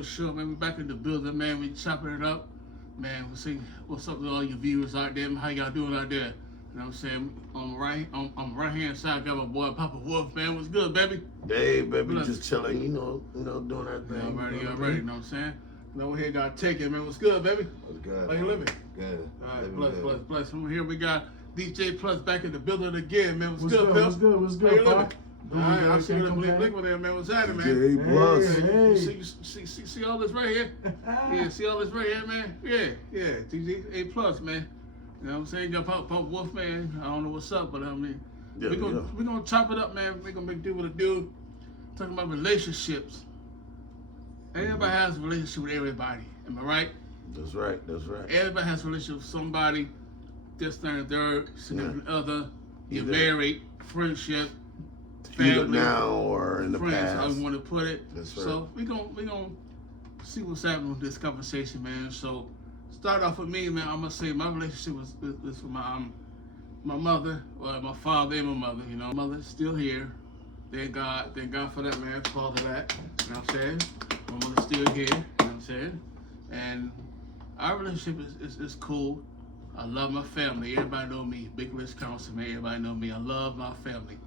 for sure, man. We back in the building, man. We chopping it up, man. We see what's up with all your viewers out there, man. How y'all doing out there? You know what I'm saying? On the right hand side, got my boy PappaWolf, man. What's good, baby? Hey, baby, just chilling, you know, doing that thing. Already, you know what I'm saying? You know, we here got take it, man. What's good, baby? What's good? How you living? Good. All right, bless. From here we got DJ Aplus back in the building again, man. What's good, Phil? What's good? How you living? All right, I see the blink with there, man. What's happening, man? DJ Aplus. Hey. See all this right here? Yeah, see all this right here, man? Yeah. DJ Aplus, man. You know what I'm saying? Got PappaWolf, man. I don't know what's up, but I mean, we're gonna chop it up, man. We're gonna make do what it do. Talking about relationships. Everybody has a relationship with everybody. Am I right? That's right. Everybody has a relationship with somebody. This, that, and third, significant other. You're married, friendship, family. Either now or in the friends, past. how we want to put it. That's right. So we gonna see what's happening with this conversation, man. So start off with me, man. I'm gonna say my relationship was with my mother, or my father and my mother. You know, my mother's still here. Thank God for that, man. Father that. You know what I'm saying? My mother's still here. You know what I'm saying? And our relationship is cool. I love my family. Everybody know me. Big Rich Council, man. Everybody know me. I love my family.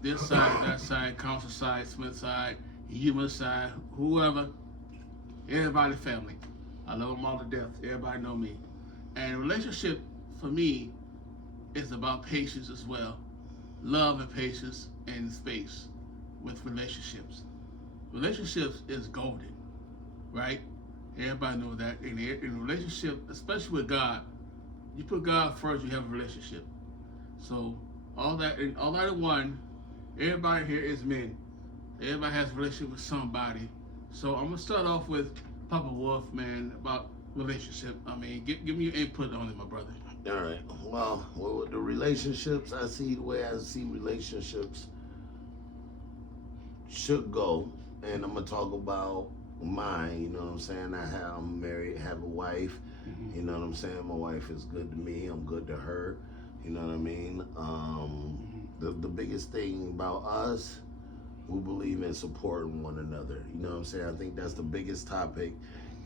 This side, that side, Council side, Smith side, human side, whoever. Everybody family. I love them all to death. Everybody know me. And relationship, for me, is about patience as well. Love and patience and space with relationships. Relationships is golden, right? Everybody knows that. In a relationship, especially with God, you put God first, you have a relationship. So all that in one, everybody here is men. Everybody has a relationship with somebody. So I'm gonna start off with PappaWolf, man, about relationship. I mean, give me your input on it, my brother. All right. Well, with the relationships, the way I see relationships should go, and I'm gonna talk about mine. You know what I'm saying? I'm married, have a wife. Mm-hmm. You know what I'm saying? My wife is good to me. I'm good to her. You know what I mean? The biggest thing about us, we believe in supporting one another. You know what I'm saying? I think that's the biggest topic.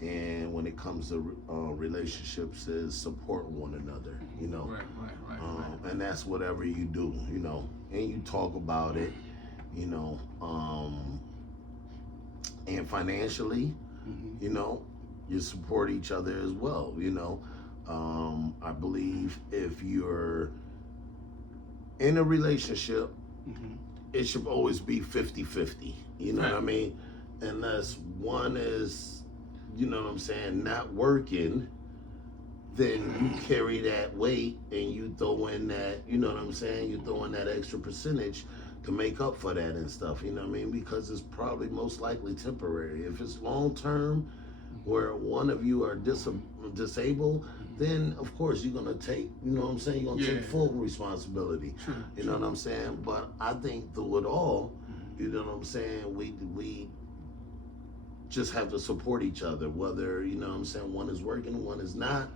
And when it comes to relationships, is supporting one another, you know. Right. And that's whatever you do, you know. And you talk about it, you know. And financially, you know, you support each other as well, you know. I believe if you're in a relationship, it should always be 50-50, you know what I mean? Unless one is, you know what I'm saying, not working, then you carry that weight and you throw in that, you know what I'm saying, you throw in that extra percentage to make up for that and stuff, you know what I mean? Because it's probably most likely temporary. If it's long term, where one of you are disabled, then of course you're gonna take, you know what I'm saying, you're gonna take full responsibility. You know what I'm saying? But I think through it all, you know what I'm saying, we just have to support each other, whether, you know what I'm saying, one is working, one is not.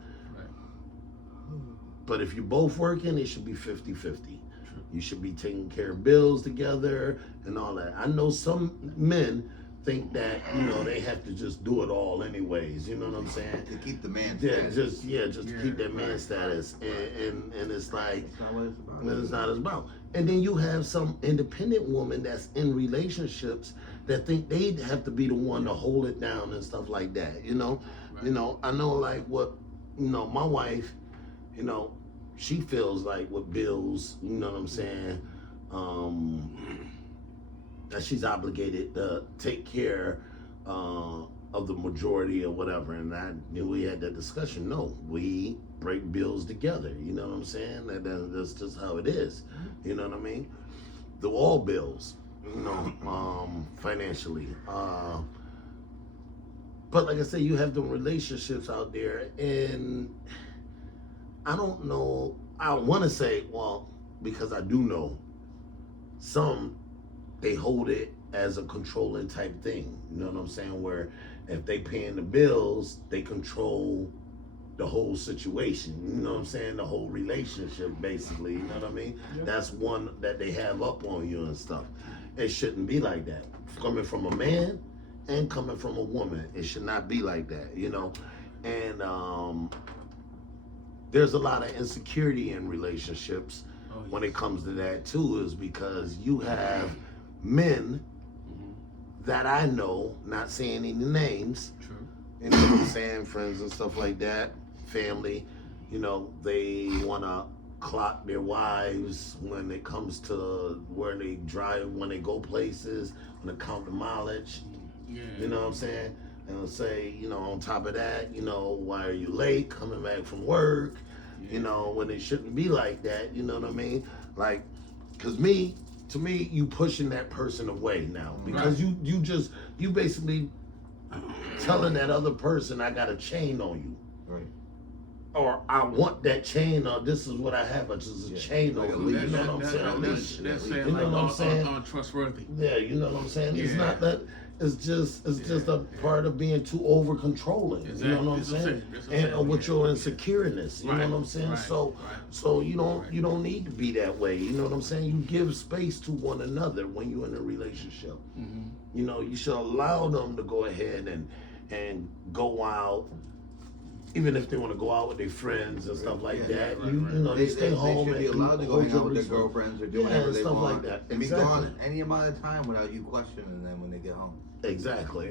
But if you're both working, it should be 50-50. You should be taking care of bills together and all that. I know some men think that, you know, they have to just do it all anyways, you know what I'm saying? To keep the man status. Just to keep that man status. And it's like, it's not as about. And then you have some independent woman that's in relationships that think they have to be the one to hold it down and stuff like that, you know? You know, I know like what, you know, my wife, you know, she feels like with bills, you know what I'm saying, that she's obligated to take care of the majority or whatever. And we had that discussion. No, we break bills together. You know what I'm saying? That's just how it is. You know what I mean? Through all bills, you know, financially. But like I said, you have the relationships out there, and I don't know, I want to say, well, because I do know some, they hold it as a controlling type thing. You know what I'm saying? Where if they paying the bills, they control the whole situation. You know what I'm saying? The whole relationship, basically. You know what I mean? Yeah. That's one that they have up on you and stuff. It shouldn't be like that. Coming from a man, and coming from a woman. It should not be like that, you know. And there's a lot of insecurity in relationships when it comes to that too, is because you have men that I know, not saying any names, you know what I'm saying, friends and stuff like that, family, you know, they want to clock their wives when it comes to where they drive, when they go places, when they count the mileage, you know what I'm saying? And they'll say, you know, on top of that, you know, why are you late coming back from work? You know, when it shouldn't be like that, you know what I mean? Like, cause to me, you pushing that person away now, because you basically telling that other person, I got a chain on you. Right. Or I want that chain, or this is what I have, it's just a chain on you. You know what I'm saying? That's saying, you know what I'm saying? Untrustworthy. Yeah, you know what I'm saying? It's not that. It's just a part of being too over controlling. Exactly. You know what I'm saying? And with your insecureness, you know what I'm saying? So you don't need to be that way. You know what I'm saying? You give space to one another when you're in a relationship. You know, you should allow them to go ahead and go out. Even if they want to go out with their friends and stuff like that, you know, they stay home. They should be allowed to go hang out with their girlfriends or do whatever they stuff want, like that. and be gone any amount of time without you questioning them when they get home. Exactly.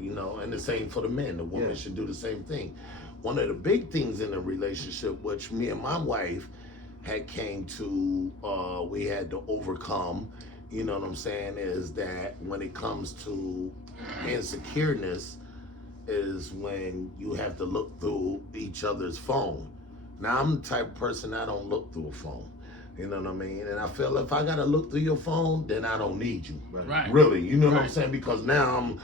You know, and the same for the men. The woman should do the same thing. One of the big things in a relationship, which me and my wife had came to, we had to overcome. You know what I'm saying? Is that when it comes to insecureness, is when you have to look through each other's phone. Now, I'm the type of person, I don't look through a phone. You know what I mean? And I feel if I gotta look through your phone, then I don't need you. Right. Really, you know what I'm saying? Because now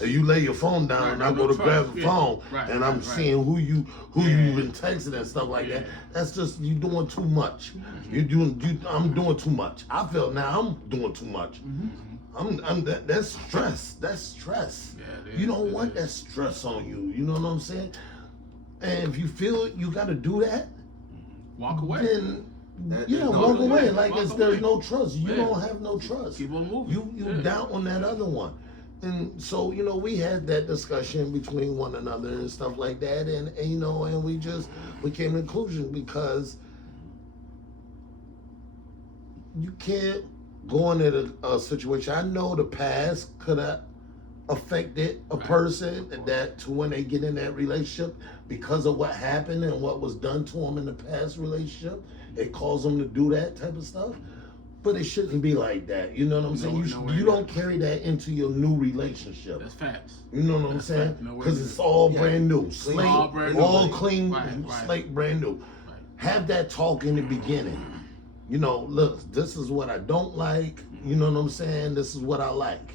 you lay your phone down and I go to grab the phone and I'm seeing who you've been texting and stuff like that. That's just you doing too much. I'm doing too much. I feel now I'm doing too much. That's stress. That's stress. You don't want that stress on you. You know what I'm saying? And if you feel you got to do that, walk away. Then walk away. Like there's no trust. You don't have no trust. Keep on moving. You down on that other one. And so, you know, we had that discussion between one another and stuff like that, and you know, and we came to a conclusion, because you can't go into a situation. I know the past could have affected a person that to when they get in that relationship, because of what happened and what was done to them in the past relationship, it caused them to do that type of stuff. But it shouldn't be like that. You know what I'm saying? You don't carry that into your new relationship. That's facts. You know what I'm saying? Because it's all brand new. Slate, all clean, slate brand new. Have that talk in the beginning. You know, look, this is what I don't like. You know what I'm saying? This is what I like.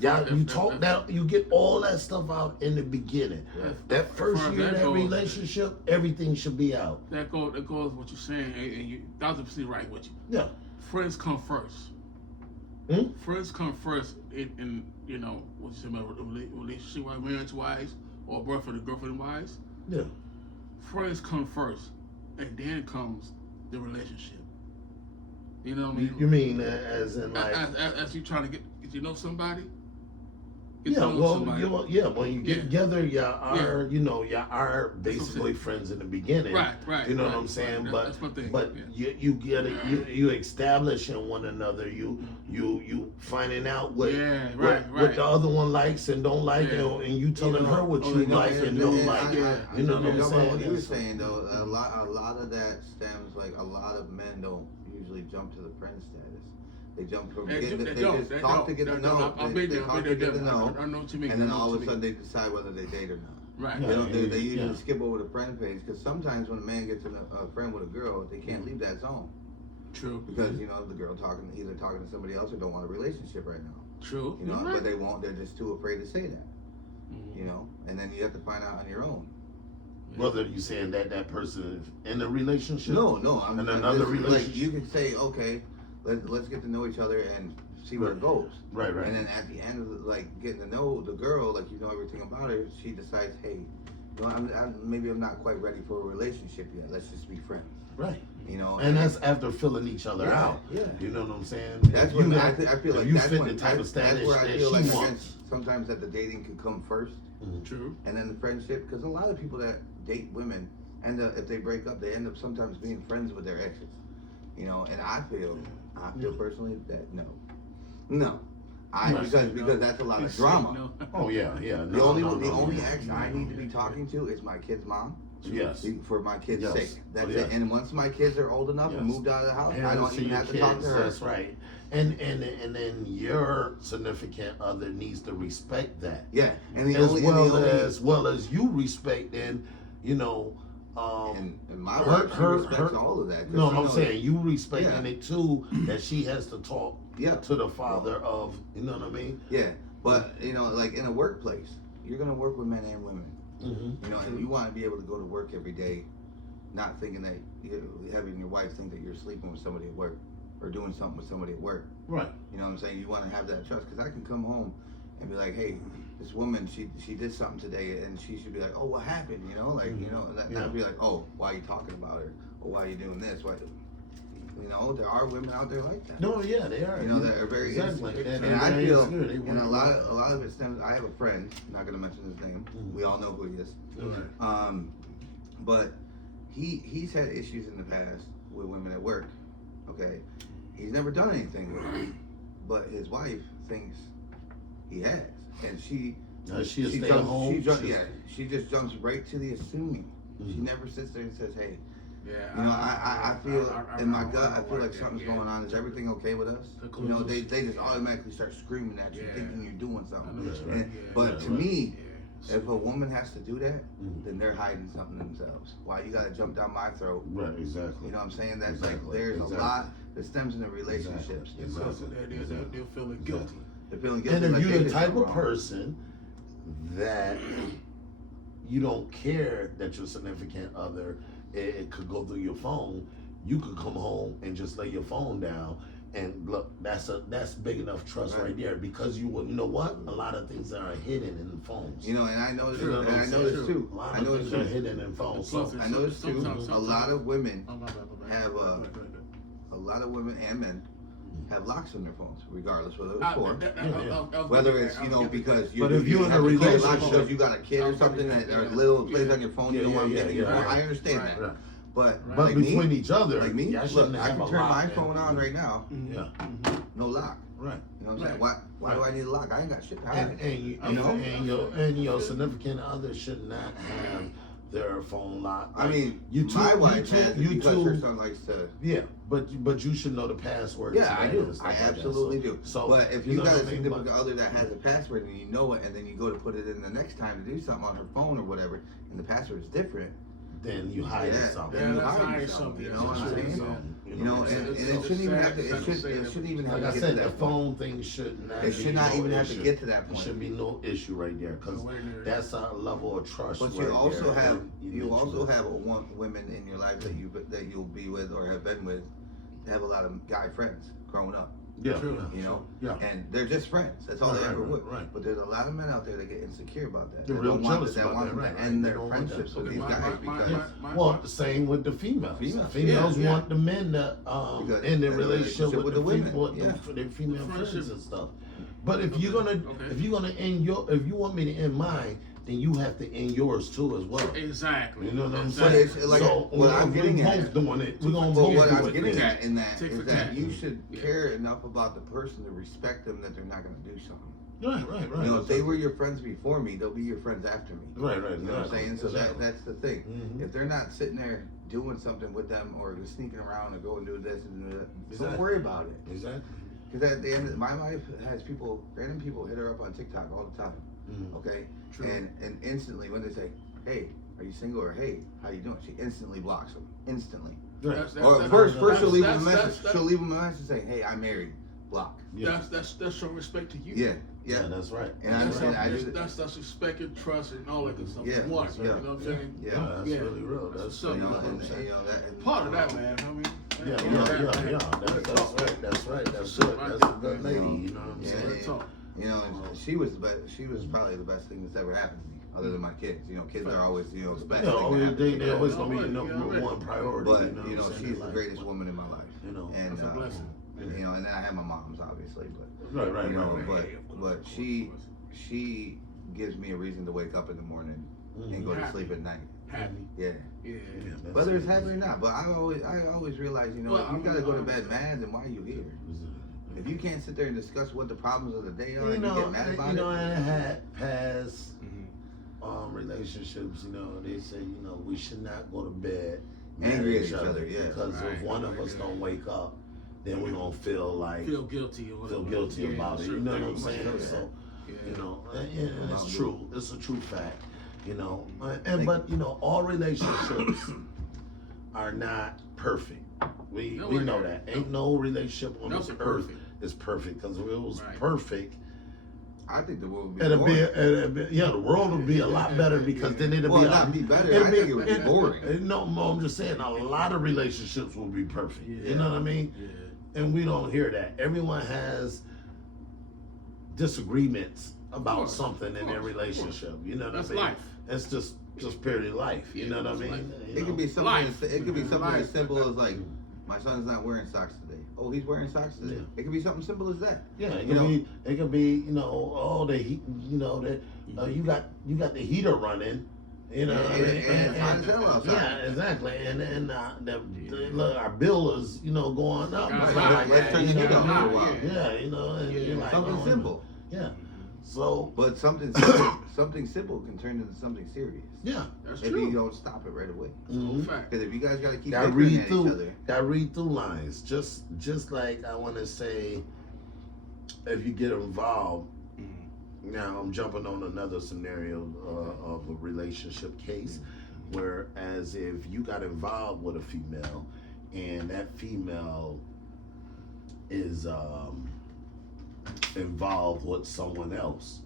You talk that, you get all that stuff out in the beginning. That first year of that relationship, everything should be out. That goes what you're saying, and you 1,000% right with you. Yeah. Friends come first. Friends come first in you know, what you say about relationship, marriage wise, or boyfriend and girlfriend wise. Yeah. Friends come first, and then comes the relationship. You know what I mean? You mean as in like as you trying to get you know somebody? When you get together, you are basically friends in the beginning. Right. You know what I'm saying? But you get it, you establishing one another. You finding out what the other one likes and don't like, and you telling her what you like and don't like. You know what I'm saying? What you were saying though, a lot of that stems, like a lot of men don't usually jump to the friend status. They jump from they just talk to get to know. They talk to get to know. I know what you mean. And then all of a sudden they decide whether they date or not. Right. They usually skip over the friend page, because sometimes when a man gets a friend with a girl, they can't leave that zone. True. Because you know the girl either talking to somebody else or don't want a relationship right now. True. You know, but they won't. They're just too afraid to say that. You know, and then you have to find out on your own. Whether you saying that person is in a relationship? No. I'm in another relationship. Like, you can say, okay, let's get to know each other and see where it goes. Right. And then at the end of getting to know the girl, like you know everything about her, she decides, hey, you know, maybe I'm not quite ready for a relationship yet. Let's just be friends. Right. You know, and that's after filling each other out. Yeah. You know what I'm saying? That's when I feel like you that's fit when, the type of status that's where I that feel she like wants. sometimes that the dating could come first. True. And then the friendship, because a lot of people that date women end up, if they break up, they end up sometimes being friends with their exes. You know, and I feel personally that no. Because that's a lot of drama. No. Oh yeah. The only ex I need to be talking to is my kid's mom. Yes. For my kids' sake. That's yes. it. And once my kids are old enough and moved out of the house, I don't even have to talk to her. That's right. And then your significant other needs to respect that. Yeah. And as well as you respect and and my wife respects all of that. No, I'm saying you respecting it too, that she has to talk to the father of, you know what I mean? Yeah, but like in a workplace, you're gonna work with men and women. You know, and you want to be able to go to work every day, not thinking that having your wife think that you're sleeping with somebody at work or doing something with somebody at work. Right. You know what I'm saying? You want to have that trust, because I can come home and be like, hey, this woman, she did something today, and she should be like, oh, what happened? You know, like I'd be like, oh, why are you talking about her? Or why are you doing this? Why? You know, there are women out there like that. No, yeah, they are. You know, that are very innocent. And I feel, and a lot of it stems. I have a friend, I'm not gonna mention his name. We all know who he is. But he's had issues in the past with women at work. Okay, he's never done anything with her, but his wife thinks he has, and she just jumps right to the assuming. She never sits there and says, hey. Yeah, you know, I feel in my gut, I feel like something's going on. Is everything okay with us? You know, they just automatically start screaming at you, thinking you're doing something. But to me, if a woman has to do that, then they're hiding something themselves. Why you gotta jump down my throat? Right, exactly. You know what I'm saying? That's like there's a lot that stems in the relationships. Exactly. They're feeling guilty. They're feeling guilty. And if you're the type of person that you don't care that your significant other, it could go through your phone, you could come home and just lay your phone down, and look, that's big enough trust right there, because you know what, a lot of things are hidden in the phones. You know, and I know this too. I know this too. A lot of things are hidden in phones. So I know this too. A lot of women have a lot of women and men have locks on their phones, regardless whether it's for, whether it's because you. But if you're in a relationship, because you got a kid or something that or little plays on your phone, you don't want them getting. I understand that. Right. But like between each other, like me, look, I can turn my phone on right now. No lock. Right. You know what I'm saying? Why do I need a lock? I ain't got shit to hide. And your significant other should not have their phone locked. I mean, my wife has it because her son likes to. Yeah, but you should know the password. Yeah, I do. I absolutely do. So, but if you got a significant other that has a password and you know it, and then you go to put it in the next time to do something on her phone or whatever, and the password is different, then you hide something. Then you hide something. You know what I'm saying? You know, and it shouldn't even have to. It shouldn't even have to get to that point. Like I said, the phone thing should not. It should not even have to get to that point. There should be no issue right there, because that's a level of trust. But you also have women in your life that you'll be with or have been with, have a lot of guy friends growing up. Yeah, you know, and they're just friends. That's all they ever would. Right. But there's a lot of men out there that get insecure about that. They're real jealous that want to end their friendships with these guys because. The same with the females. Females want the men to end their relationship with the women, for their female friends and stuff. But if you're gonna end if you want me to end mine, then you have to end yours too as well. Exactly. You know what I'm saying? So what I'm getting at, doing it. We're gonna both what do I'm it. getting at in that is that you should care enough about the person to respect them that they're not gonna do something. Right. You know, if they were your friends before me, they'll be your friends after me. Right. You know what I'm saying? So that's the thing. If they're not sitting there doing something with them or sneaking around or going to do this and do that, don't worry about it. Exactly. Because at the end, my wife has random people hit her up on TikTok all the time. Okay? True. And instantly when they say, hey, are you single, or hey, how you doing? She instantly blocks them. Instantly. Right. First she'll leave them a message. She'll leave them a message saying, hey, I'm married. Block. Yeah. That's showing respect to you. Yeah, that's right. And that's respect and trust and all that good stuff. Yeah, you know what I'm saying? Yeah, that's really real. That's part of that, man. I mean. Yeah. That's right. That's a good lady. You know what I'm saying? You know, and she was probably the best thing that's ever happened to me. other than my kids. You know, kids are always, you know, the best they always thing. gonna be number one priority. But you know, she's the greatest woman in my life. You know, and that's a blessing. You know, and then I have my mom's obviously, but right. But she gives me a reason to wake up in the morning and go to sleep at night. Happy. Yeah. Whether it's happy or not, but I always realize, you know, if you gotta go to bed mad, then why are you here? If you can't sit there and discuss what the problems of the day are, and you get mad about it. You know, and I had past relationships. You know, they say, you know, we should not go to bed angry at each other. Yeah. Because if one of us don't wake up, then we're gonna feel guilty about it. You know what I'm saying? So, you know, and it's true. It's a true fact. You know, but you know, all relationships are not perfect. We know that. Ain't no relationship on this earth is perfect. Because if it was perfect, I think the world would be the world would be a lot better, because then it'd be better. I think it would be boring. No, I'm just saying a lot of relationships will be perfect. You know what I mean? Yeah. And we don't hear that. Everyone has disagreements about something in their relationship. You know what I mean? Life. It's just purely life. You know what I mean? It could be something. It could be something as simple as like, my son's not wearing socks today. Oh, he's wearing socks today. Yeah. It could be something simple as that. Yeah, it could be, you know, oh, the heat, you know, that you got the heater running, you know, yeah, exactly, and look, our bill is, you know, going up. Let's turn the heat on for a while. Yeah, you know, and like, something simple. Yeah. So, but something simple can turn into something serious. Yeah, that's true. If you don't stop it right away. Because if you guys got to keep read at each other. Gotta read through lines. Just like I want to say, if you get involved. Now I'm jumping on another scenario of a relationship case, whereas if you got involved with a female, and that female is involved with someone else,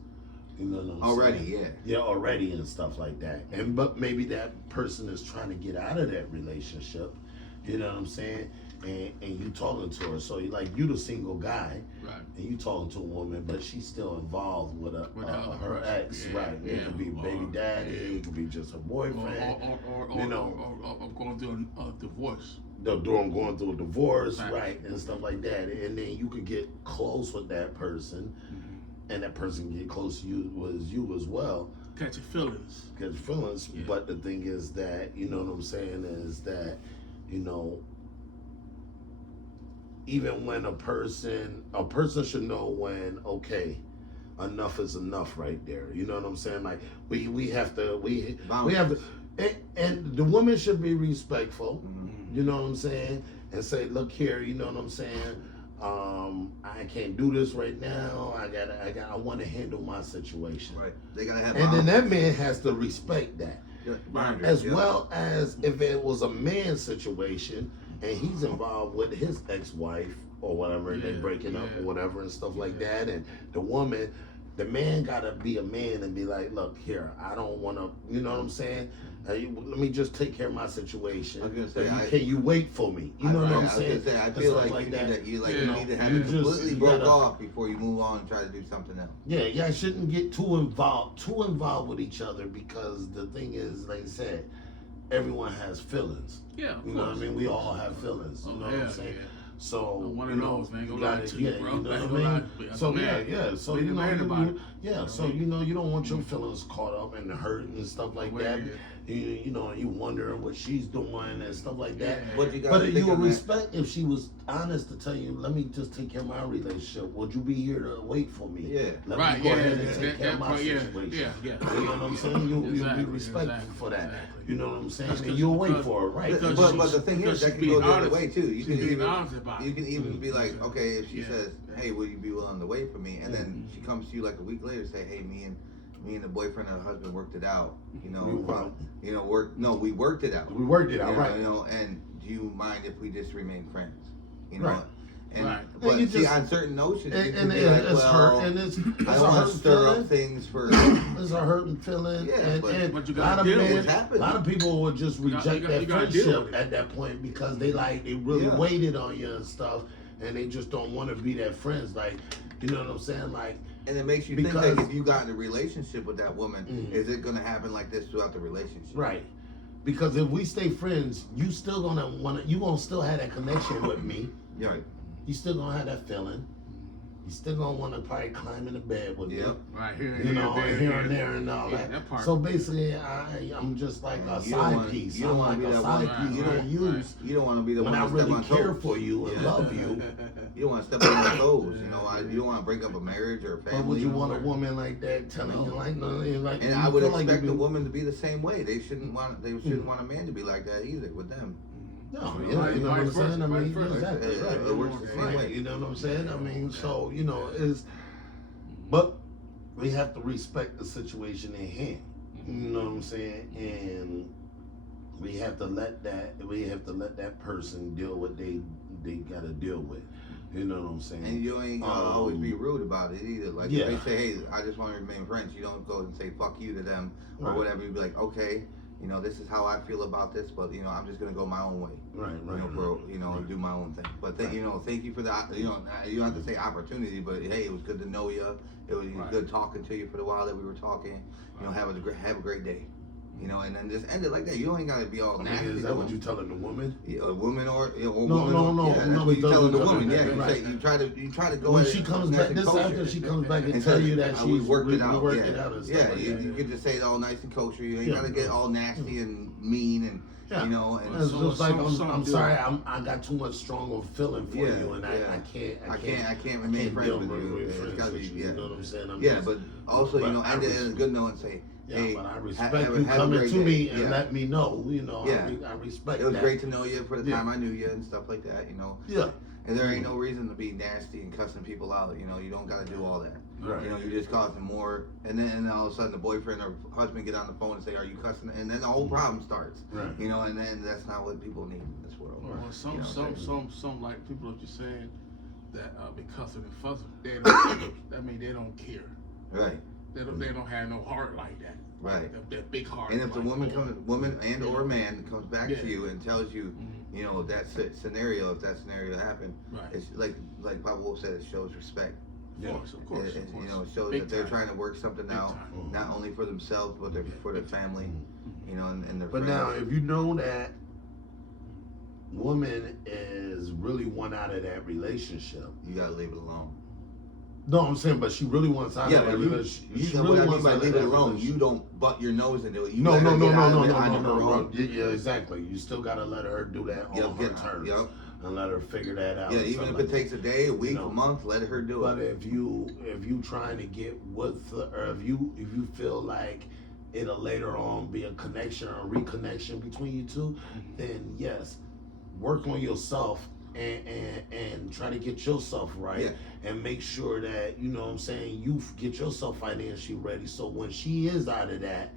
you know what I'm saying? Already and stuff like that, but maybe that person is trying to get out of that relationship, you know what I'm saying? And you talking to her, so you the single guy, right? And you talking to a woman, but she's still involved with her ex, right? It could be baby daddy, it could be just her boyfriend, or going through a divorce. Going through a divorce, right, and stuff like that, and then you could get close with that person, and that person get close to you as well. Catch feelings. Yeah. But the thing is that, you know what I'm saying, is that, you know, even when a person should know when, okay, enough is enough right there. You know what I'm saying? Like we have to, and the woman should be respectful. You know what I'm saying? And say, look here, you know what I'm saying? I can't do this right now. I want to handle my situation. Right. They gotta have. And then that man has to respect that. As well as if it was a man's situation and he's involved with his ex-wife or whatever, and they're breaking up or whatever and stuff like that, and the man gotta be a man and be like, look here, I don't want to, you know what I'm saying? Let me just take care of my situation. I was gonna say, can you wait for me? You know what I'm saying? I was gonna say, I feel like you need to have it completely broke off before you move on and try to do something else. Yeah, I shouldn't get too involved with each other, because the thing is, like I said, everyone has feelings. Yeah, you know what I mean? We all have feelings. You know what I'm saying? Yeah. So one of those, man, go lie to you, bro. You know what I mean? So so you know, so you know, you don't want your feelings caught up and hurt and stuff like that. You know, you wondering what she's doing and stuff like that. But you would respect if she was honest to tell you, let me just take care of my relationship. Would you be here to wait for me? Yeah. Let me go ahead and take care of my situation. Yeah. You know what I'm saying? You'll be respectful for that. You know what I'm saying? And you'll wait for her, right? But the thing is, that can go the other way too. You can even be like, okay, if she says, hey, will you be willing to wait for me? And then she comes to you like a week later, say, hey, me and the boyfriend or the husband worked it out. You know, we worked it out. We worked it out, right? You know, and do you mind if we just remain friends? You know. Right. But and see, on certain notions, it's I don't want to stir up things for. It's a hurting feeling. Yeah, but you got to a lot of people would just reject that friendship at that point, because they really waited on you and stuff, and they just don't want to be their friends. Like, you know what I'm saying? Like, and it makes you think that if you got in a relationship with that woman, is it gonna happen like this throughout the relationship? Right. Because if we stay friends, you gonna still have that connection with me. Right. You still gonna have that feeling. You still gonna want to probably climb in the bed with me. Right, here and there and all that. So basically, I'm just like a side piece. You don't want to be that one. You don't want to be the one when I really step on care toes. for you and love you. You don't want to step on your toes. You know, you don't want to break up a marriage or a family. But would you want a woman like that telling you like, no, like? And I would expect the woman to be the same way. They shouldn't want a man to be like that either with them. No, you know what I'm saying? I mean, exactly. Right. It works the same way. You know what I'm saying? I mean, so, you know, but we have to respect the situation at hand. You know what I'm saying? And we have to let that person deal with they gotta deal with. You know what I'm saying? And you ain't gotta always be rude about it either. Like if they say, hey, I just want to remain friends, you don't go and say fuck you to them or whatever. You be like, okay, you know, this is how I feel about this, but you know, I'm just gonna go my own way. Right. You know, bro, you know, and do my own thing. But you know, thank you for the, you know, you don't have to say opportunity, but hey, it was good to know you. It was good talking to you for the while that we were talking. You know, have a great day. You know, and then just end it like that. You ain't gotta be all nasty. Is that what you telling the woman? Yeah, a woman or woman? No. Yeah, that's what you telling the woman. Yeah, you try to go. When she comes back, after she comes back and tell you that she's worked it out. Yeah, you can just say it all nice and kosher. You ain't gotta get all nasty and mean and. You know, and it's just like I'm sorry, I got too much stronger feeling for you, and I can't remain friends with you. It's gotta be, you know what I'm saying? But also, you know, end it in a good note and say, hey, but I respect you coming to me and let me know. You know, I respect that. It was great to know you for the time I knew you and stuff like that. You know. Yeah. And there ain't no reason to be nasty and cussing people out. You know, you don't gotta do all that. Right. You know, you're just causing more, and then all of a sudden the boyfriend or husband get on the phone and say, "Are you cussing?" And then the whole problem starts. Right. You know, and then that's not what people need in this world. Well, some like people are just saying that be cussing and fussing. They don't, that means they don't care. Right. They don't have no heart like that. Right. That big heart. And if the woman and or man comes back to you and tells you, you know, that scenario, if that scenario happened, it's like PappaWolf said, it shows respect. Of course. You know, it shows that they're trying to work something out, not only for themselves, but for their family, you know, and their friends. But now, if you know that woman is really one out of that relationship, you gotta leave it alone. No, I'm saying, but she really wants out of that relationship. She really wants to leave it alone. You don't butt your nose into it. No. Yeah, exactly. You still gotta let her do that on her terms. And let her figure that out. Yeah, even if it takes a day, a week, a month, let her do it. But if you trying to get with, or if you feel like it'll later on be a connection or a reconnection between you two, then yes, work on yourself and try to get yourself right and make sure that, you know what I'm saying, you get yourself financially ready so when she is out of that,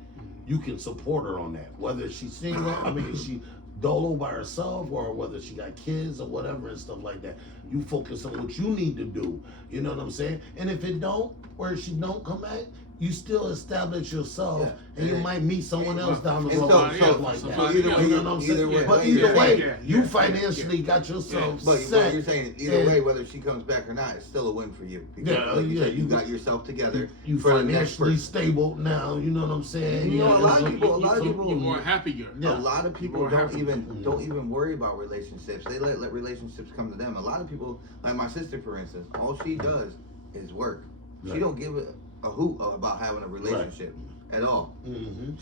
you can support her on that. Whether she's single, she dolo by herself, or whether she got kids or whatever and stuff like that. You focus on what you need to do. You know what I'm saying? And if it don't, or if she don't come back, you still establish yourself, and you might meet someone else down the road or something like that. You know what I'm saying? But either way, you financially got yourself set. But you're saying either way, whether she comes back or not, it's still a win for you. Because you got yourself together. You financially stable now. You know what I'm saying? You know, a lot of people, you're more happier. A lot of people don't even worry about relationships. They let relationships come to them. A lot of people, like my sister, for instance, all she does is work. She don't give a hoot about having a relationship at all.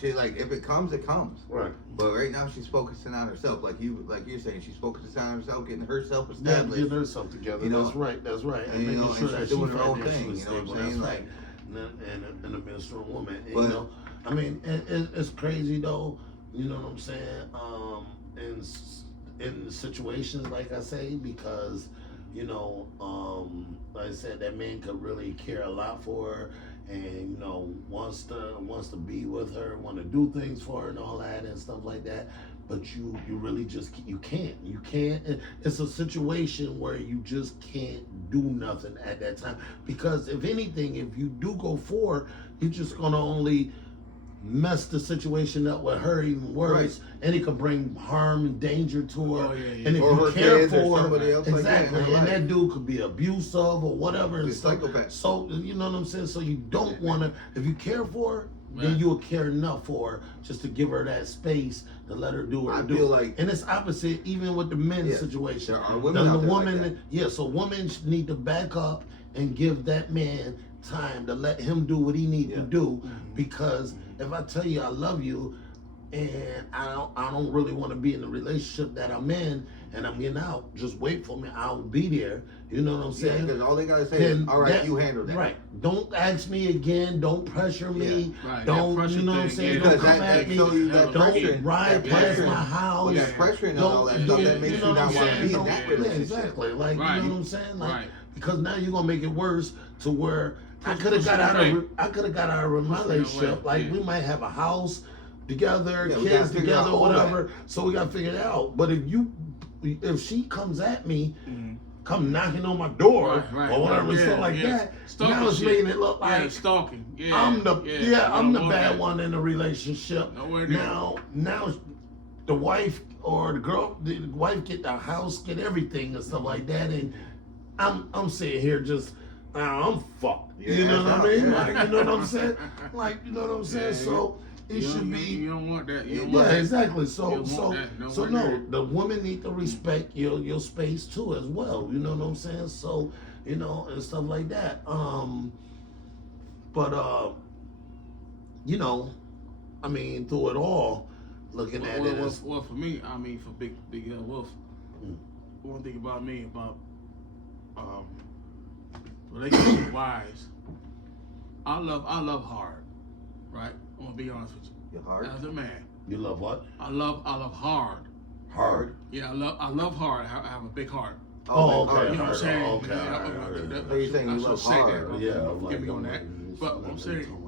She's like, if it comes, it comes. Right. But right now she's focusing on herself, like you're saying, she's focusing on herself, getting herself established, getting herself together. You know, that's right. And making sure that she's doing her own thing. You know what I'm saying? Like, and a minister woman. And, you know, I mean, it's crazy though. You know what I'm saying? In situations like I say, because you know, like I said, that man could really care a lot for her, and you know, wants to be with her, want to do things for her and all that and stuff like that. But you really just you can't. It's a situation where you just can't do nothing at that time, because if anything, if you do go forward, you're just gonna only mess the situation up with her even worse, and it could bring harm and danger to her. And if you care for her, exactly, and that dude could be abusive or whatever and stuff. So you know what I'm saying. So you don't want to. If you care for her, then you'll care enough for her just to give her that space to let her do what her do. Feel like, and it's opposite even with the men's situation. There are women out there like that. So women need to back up and give that man time to let him do what he needs to do, because if I tell you I love you and I don't really want to be in the relationship that I'm in and I'm getting out, just wait for me, I'll be there. You know what I'm saying? Because all they gotta say is, all right, you handle that. Right. Don't ask me again. Don't pressure me. Right. Don't, you know what I'm saying? Don't come at me. Don't ride past my house. Well, that pressure and all that stuff that makes you not want to be in that relationship. Exactly. Like, you know what I'm saying? Like, because now you're gonna make it worse to where I could have got out of my relationship. Like, we might have a house together, kids together, whatever. So we gotta figure it out. But if she comes at me, come knocking on my door or whatever, stuff like that, stalking now it's making it look like stalking. I'm the bad one in the relationship. Now the wife or the wife get the house, get everything and stuff like that, and I'm sitting here just I'm fucked. You know what I mean? Like, you know what I'm saying? Like, you know what I'm saying? So it should be. You don't want that. You don't want that. Exactly. So the women need to respect your space too as well. You know what I'm saying? So, you know, and stuff like that. You know, I mean, through it all, looking at it as well for me. I mean, for BLwolf, one thing about me about relationship wise, I love hard. Right? I'm gonna be honest with you. You're hard? Uh-huh. As a man. You love what? I love hard. Hard? Yeah, I love hard. I have a big heart. Oh, okay. You know what I'm saying? Okay. You think you love hard? Yeah, forgive me on that. But I'm saying.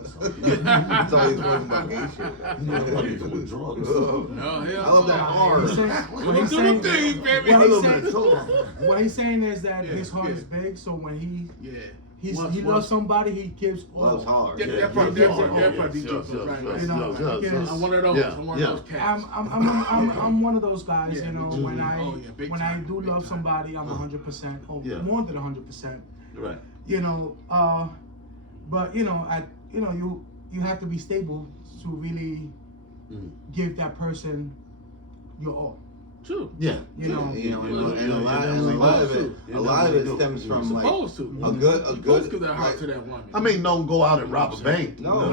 It's always about gay shit. You know, I'm doing drugs. No, hell, I love that hard. What he's saying, things, baby. What he's saying is that his heart is big, so when he loves somebody, he gives all. Loves hard. That's probably DJ. Right. I'm one of those. I'm one of those cats. I'm one of those guys. You know, when I do love somebody, I'm 100% or more than 100%. Right. You know, but you know, you have to be stable to really give that person your all. True. Yeah. You know, and a lot of it stems from like a good give that heart to that woman. I mean, don't go out and rob a bank. No.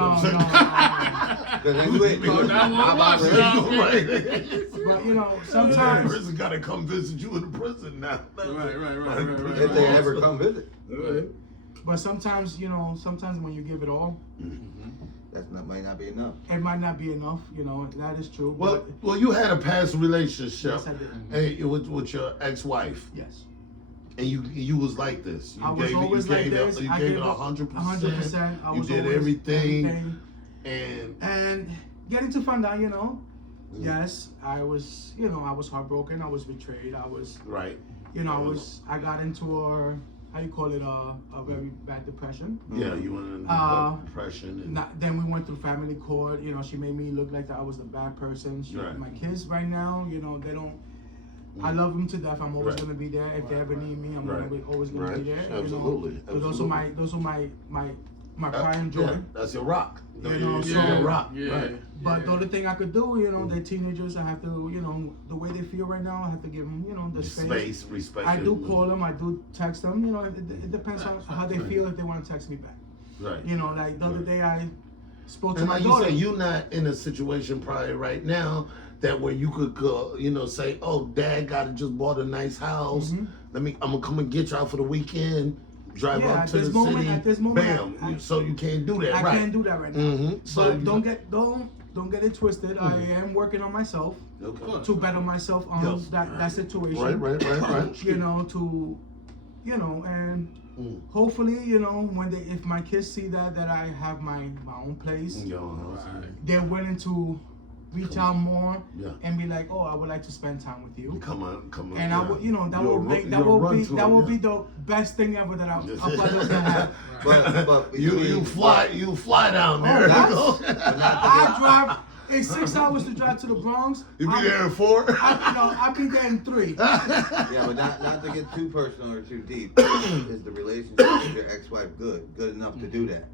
Because then you ain't But you know, sometimes person gotta come visit you in the prison now. Right. if they ever come visit. But sometimes, you know, when you give it all, might not be enough. it might not be enough. You know, that is true. Well, you had a past relationship Yes, I did. with your ex-wife, Yes. and you was like this. I was always like this. You I gave gave it 100%. You did everything, and getting to find out, you know, yes, I was heartbroken. I was betrayed. I was right. You know, I got into a very bad depression. Yeah, you went into depression. Then we went through family court. You know, she made me look like that I was the bad person. My kids right now, you know, they don't. I love them to death. I'm always gonna be there. If they ever need me, I'm always gonna be there. Absolutely. You know? Those are my pride and joy. Yeah, that's your rock. You know, your rock. Yeah. Right. But the only thing I could do, you know, they're teenagers. I have to, you know, the way they feel right now, I have to give them, you know, the space. Respect. I do call them. I do text them. You know, it depends on how they feel if they want to text me back. Right. You know, like the other day I spoke to and my like daughter. you say, you're not in a situation probably right now that where you could go, you know, say, oh, Dad just bought a nice house. I'm gonna come and get y'all for the weekend. Drive up to the city. At this moment, bam. So you can't do that, I right? can't do that right now. So but don't get it twisted. I am working on myself to better myself on that situation. Right. You know, and hopefully, you know, if my kids see that I have my own place, they're willing to reach out more and be like, oh, I would like to spend time with you. Come on. And I would, you know, that will be the best thing ever that I'll probably have. But you fly down there. I drive. It's 6 hours to drive to the Bronx. You be there in 4? I'll be there in 3. Yeah, but not to get too personal or too deep. Is the relationship with your ex-wife good enough to do that?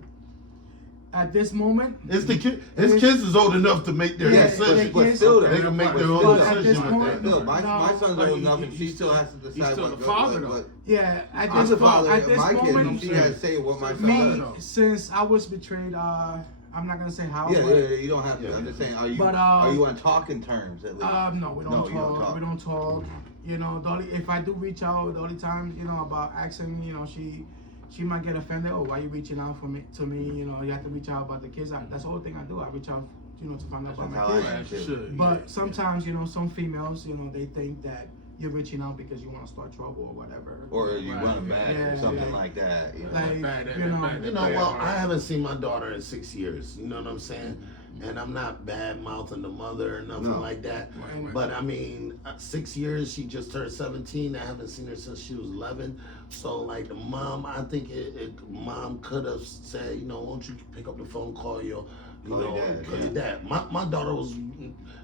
At this moment, his kids is old enough to make their decision. But still, they can make their own decision. At this point, my son's old enough, and she still has to decide. He's still the father, though. Yeah, at I'm this the father. at this my moment, kid, she has to say what my son does. Since I was betrayed, I'm not gonna say how. Yeah, you don't have to. I'm just saying, are you on talking terms at least? No, we don't talk. We don't talk. You know, if I do reach out, the only time, you know, about asking, you know, she might get offended. Oh, why are you reaching out to me? You know, you have to reach out about the kids. That's the whole thing I do. I reach out, you know, to find out about my kids. But sometimes, you know, some females, you know, they think that you're reaching out because you want to start trouble or whatever. Or you run back or something like that. You know, well, I haven't seen my daughter in 6 years. You know what I'm saying? And I'm not bad mouthing the mother or nothing like that. But I mean, 6 years, she just turned 17. I haven't seen her since she was 11. So like the mom, I think mom could have said, you know, won't you pick up the phone, call your dad. My daughter was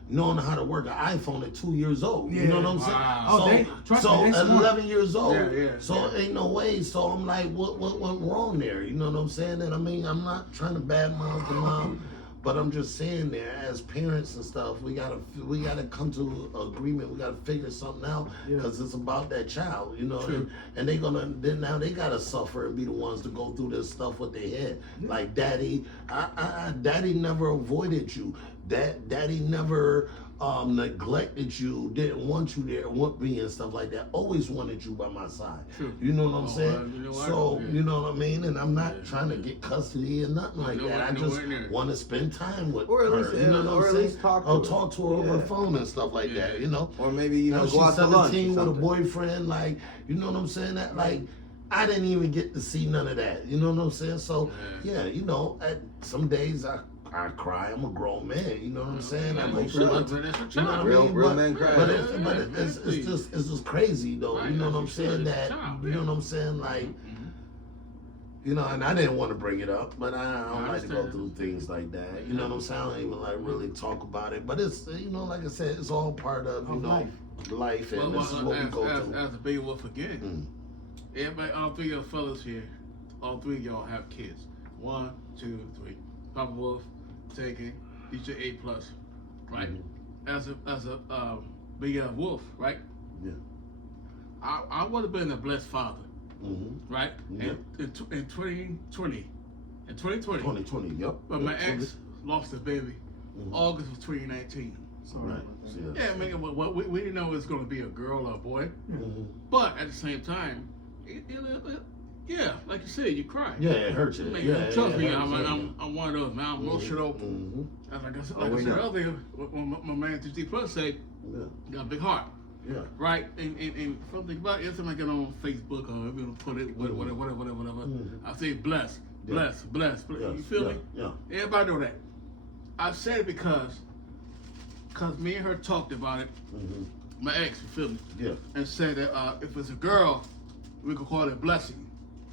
knowing how to work an iPhone at 2 years old. You know what I'm saying? Wow. So 11 years old. So ain't no way. So I'm like, what went wrong there? You know what I'm saying? And I mean, I'm not trying to badmouth the mom. But I'm just saying there, as parents and stuff, we gotta come to agreement. We gotta figure something out because it's about that child, you know. And they now they gotta suffer and be the ones to go through this stuff with their head. Like daddy, daddy never avoided you. Daddy never neglected you, didn't want you there, want me and stuff like that. Always wanted you by my side. You know what I'm saying? You know what I mean? And I'm not trying to get custody or nothing like that. I just want to spend time with her. You know what I'm saying? I'll talk to her over the phone and stuff like that, you know? Or maybe, go she's out to lunch 17 with a boyfriend, like, you know what I'm saying? That, like, I didn't even get to see none of that. You know what I'm saying? So, yeah, you know, some days I cry. I'm a grown man. You know what I'm saying? Real men cry. But it's just crazy though. You know what I'm saying? That you know what I'm saying? Like, you know, and I didn't want to bring it up, but I don't like to go through things like that. You know what I'm saying? I don't even like really talk about it. But it's, you know, like I said, it's all part of life, and this is what we go through. As a BLwolf again, everybody, all 3 of your fellas here, all 3 of y'all have kids. 1, 2, 3. PappaWolf, taking DJ Aplus, right? As a BLwolf, right? Yeah. I would have been a blessed father, right? Yeah. In 2020. In 2020. Yep. But my ex lost a baby, August of 2019. Right. Yeah, I mean, we didn't know it was going to be a girl or a boy, but at the same time, yeah, like you said, you cry. Yeah, it hurts you. Trust me, I'm one of those, man. I'm emotional. Like I said earlier, when my man DJ Aplus said, got a big heart. Yeah. Right? And something about it, every time I get on Facebook or I'm going to put it, whatever, I say bless. Yes, you feel me? Yeah. Everybody know that. I said it because me and her talked about it, my ex, you feel me? Yeah. And said that if it's a girl, we could call it blessing.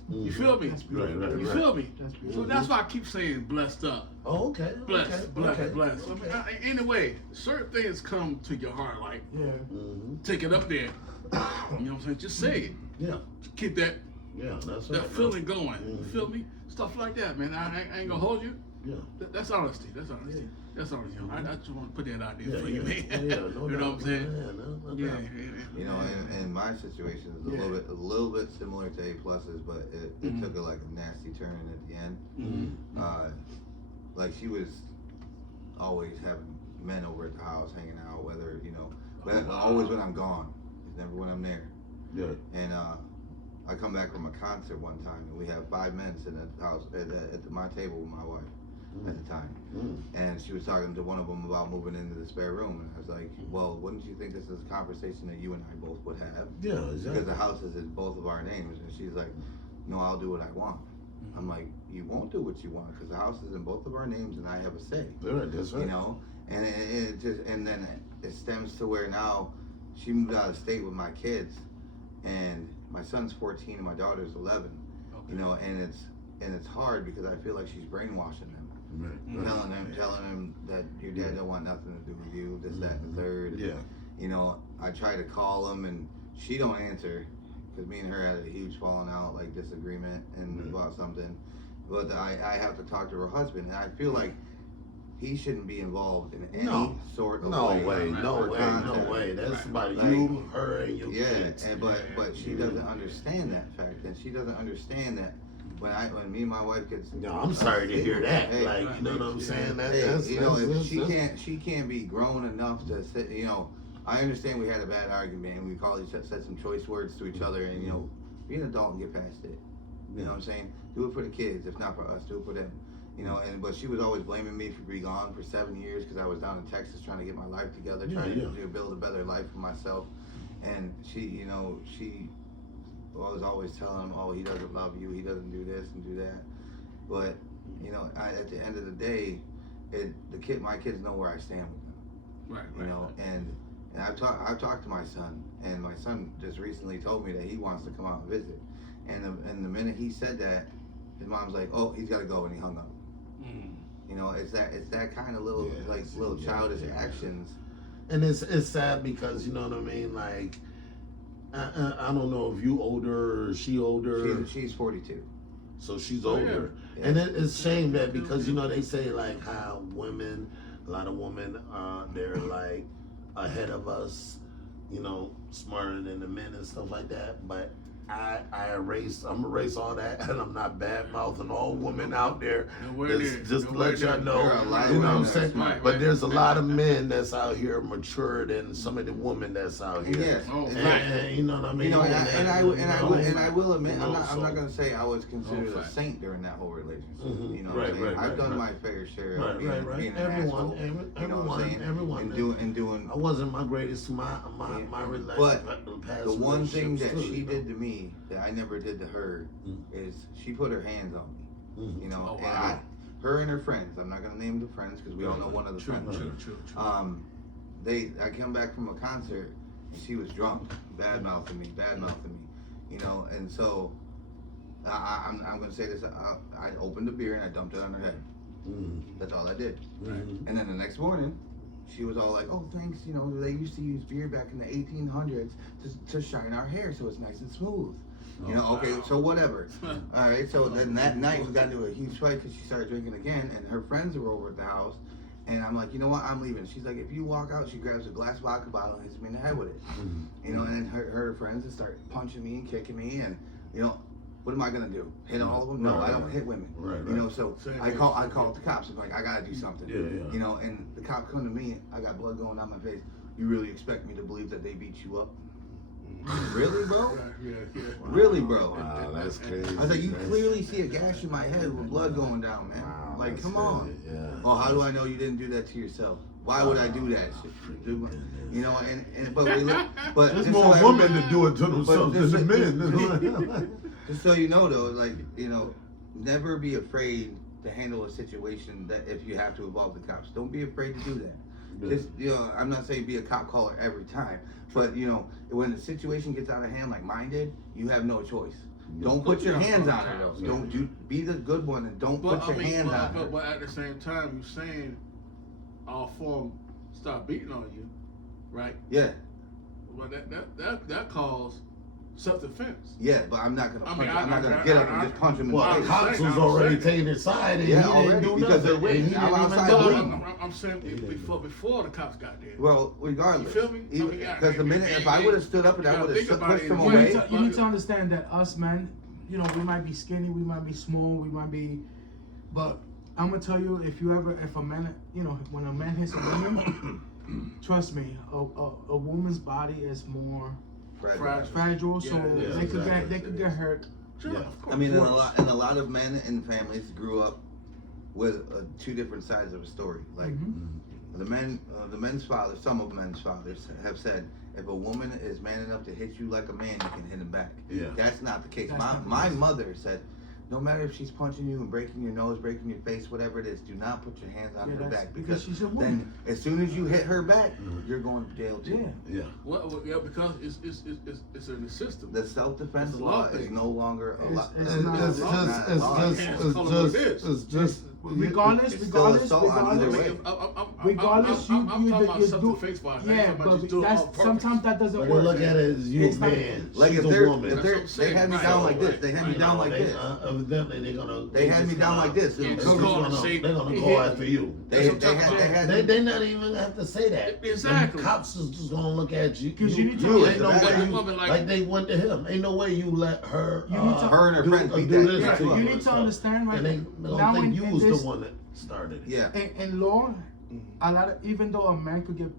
You feel me? Right. You feel me? So that's why I keep saying blessed up. Oh, okay. Blessed. Anyway, certain things come to your heart, like take it up there. You know what I'm saying? Just say it. Yeah. Keep that. Yeah, that feeling going. You feel me? Stuff like that, man. I ain't gonna hold you. Yeah. That's honesty. That's honesty. I just want to put that out there for you, man. No you know what I'm saying? Yeah. You know, and my situation is a little bit similar to Aplus's, but it took like a nasty turn at the end. Like she was always having men over at the house hanging out, whether but always when I'm gone. It's never when I'm there. Yeah. And I come back from a concert one time, and we have 5 men sitting at the house at my table with my wife at the time. And she was talking to one of them about moving into the spare room, and I was like, well, wouldn't you think this is a conversation that you and I both would have? Yeah, exactly. Because the house is in both of our names. And she's like, no, I'll do what I want. I'm like, you won't do what you want because the house is in both of our names and I have a say. That's right. You know? And then it stems to where now she moved out of state with my kids, and my son's 14 and my daughter's 11. Okay. You know, and it's hard because I feel like she's brainwashing them. Right. Telling them that your dad don't want nothing to do with you, this, that, and the third. Yeah. You know, I try to call them and she don't answer because me and her had a huge falling out, like disagreement and about something. But I have to talk to her husband, and I feel like he shouldn't be involved in any sort of way. No way. That's about you, her, and your kids. Yeah, but she doesn't understand that fact, and she doesn't understand that when me and my wife gets. No, I'm sorry to hear that. Hey, like, you know what I'm saying? If she can't be grown enough to sit, you know. I understand we had a bad argument and we said some choice words to each other, and you know, be an adult and get past it. You know what I'm saying? Do it for the kids, if not for us, do it for them. You know, but she was always blaming me for being gone for 7 years because I was down in Texas trying to get my life together, trying to build a better life for myself. And she was always telling him, oh, he doesn't love you, he doesn't do this and do that. But you know, at the end of the day, my kids know where I stand with them. Right. You know, and I've talked to my son, and my son just recently told me that he wants to come out and visit. And the minute he said that, his mom's like, "Oh, he's got to go," and he hung up. You know, it's that kind of little little childish actions. And it's sad because you know what I mean. Like, I don't know if you older or she older. She's 42. So she's older, and it's a shame that because you know they say like how a lot of women, they're like ahead of us, you know, smarter than the men and stuff like that. But I'm erase all that, and I'm not bad mouthing all women out there. Just to let y'all know, you know what I'm saying. But there's a lot of men that's out here mature than some of the women that's out here. Yes, and you know what I mean. You know, and I will admit, I'm not gonna say I was considered a saint during that whole relationship. You know, I've done my fair share of being an asshole. Everyone, and doing. I wasn't my greatest my relationship. But the one thing that she did to me that I never did to her is she put her hands on me. You know, and her and her friends. I'm not gonna name the friends because we all know one of the friends. True. I come back from a concert and she was drunk, bad mouthing me. You know, and so I'm gonna say this. I opened the beer and I dumped it on her head. That's all I did. And then the next morning, she was all like, "Oh, thanks. You know, they used to use beer back in the 1800s to shine our hair so it's nice and smooth." You know, okay, so whatever. All right, so then that night we got into a huge fight because she started drinking again, and her friends were over at the house. And I'm like, you know what? I'm leaving. She's like, if you walk out, she grabs a glass vodka bottle and hits me in the head with it. You know, and then her friends just start punching me and kicking me, and you know, what am I gonna do? Hit all of them? No, I don't hit women. You know, so I called the cops. I'm like, I gotta do something. You know, and the cop come to me. I got blood going down my face. You really expect me to believe that they beat you up? Really, bro? Really, bro? Wow, that's crazy. I was like, you clearly see a gash in my head with blood going down, man. Wow, like, come on. Oh, how do I know you didn't do that to yourself? Why would I do that? You know, but there's more women to do it to themselves than men. Just so you know, though, like, you know, never be afraid to handle a situation that if you have to involve the cops. Don't be afraid to do that. Just, you know, I'm not saying be a cop caller every time, but you know, when the situation gets out of hand like mine did, you have no choice. Don't put your hands on her though. Don't be the good one and don't put your hands on her. But at the same time, you're saying all four of them start beating on you, right? Yeah. Well, that calls self-defense. Yeah, but I'm not gonna punch I'm not gonna get up and just punch him in the face. The cops was already taking his side and he didn't do nothing. I'm saying before the cops got there. Well, regardless. You feel me? Because the minute if I would have stood up and I would have pushed him away. You need to understand that us men, you know, we might be skinny, we might be small, we might be, but I'm gonna tell you, if a man, you know, when a man hits a woman, trust me, a woman's body is more fragile, so they could get hurt. Sure, I mean, and a lot of men and families grew up with two different sides of a story. Like the men's fathers, some of men's fathers have said, if a woman is man enough to hit you like a man, you can hit him back. That's not the case. My mother said, no matter if she's punching you and breaking your nose, breaking your face, whatever it is, do not put your hands on her back because she's a woman. Then as soon as you hit her back, you're going to jail too. Yeah. Well, yeah, because it's in the system. The self-defense law is no longer a law. It's just regardless, I'm talking about self-defense violence. Yeah, but that's sometimes that doesn't But work. look at it as you a man. Like She's if a woman. they had me down like this, they had me down like this. Evidently, they're gonna. They had me down like this. They're gonna go after you. They not even have to say that. Exactly. The cops is just gonna look at you. Because you need to. Ain't no way like they went to him. Ain't no way you let her. Her and her friends beat do that. this to You need to understand, right? And they don't think you was the one that started it. Yeah. In law, a lot of, even though a man could get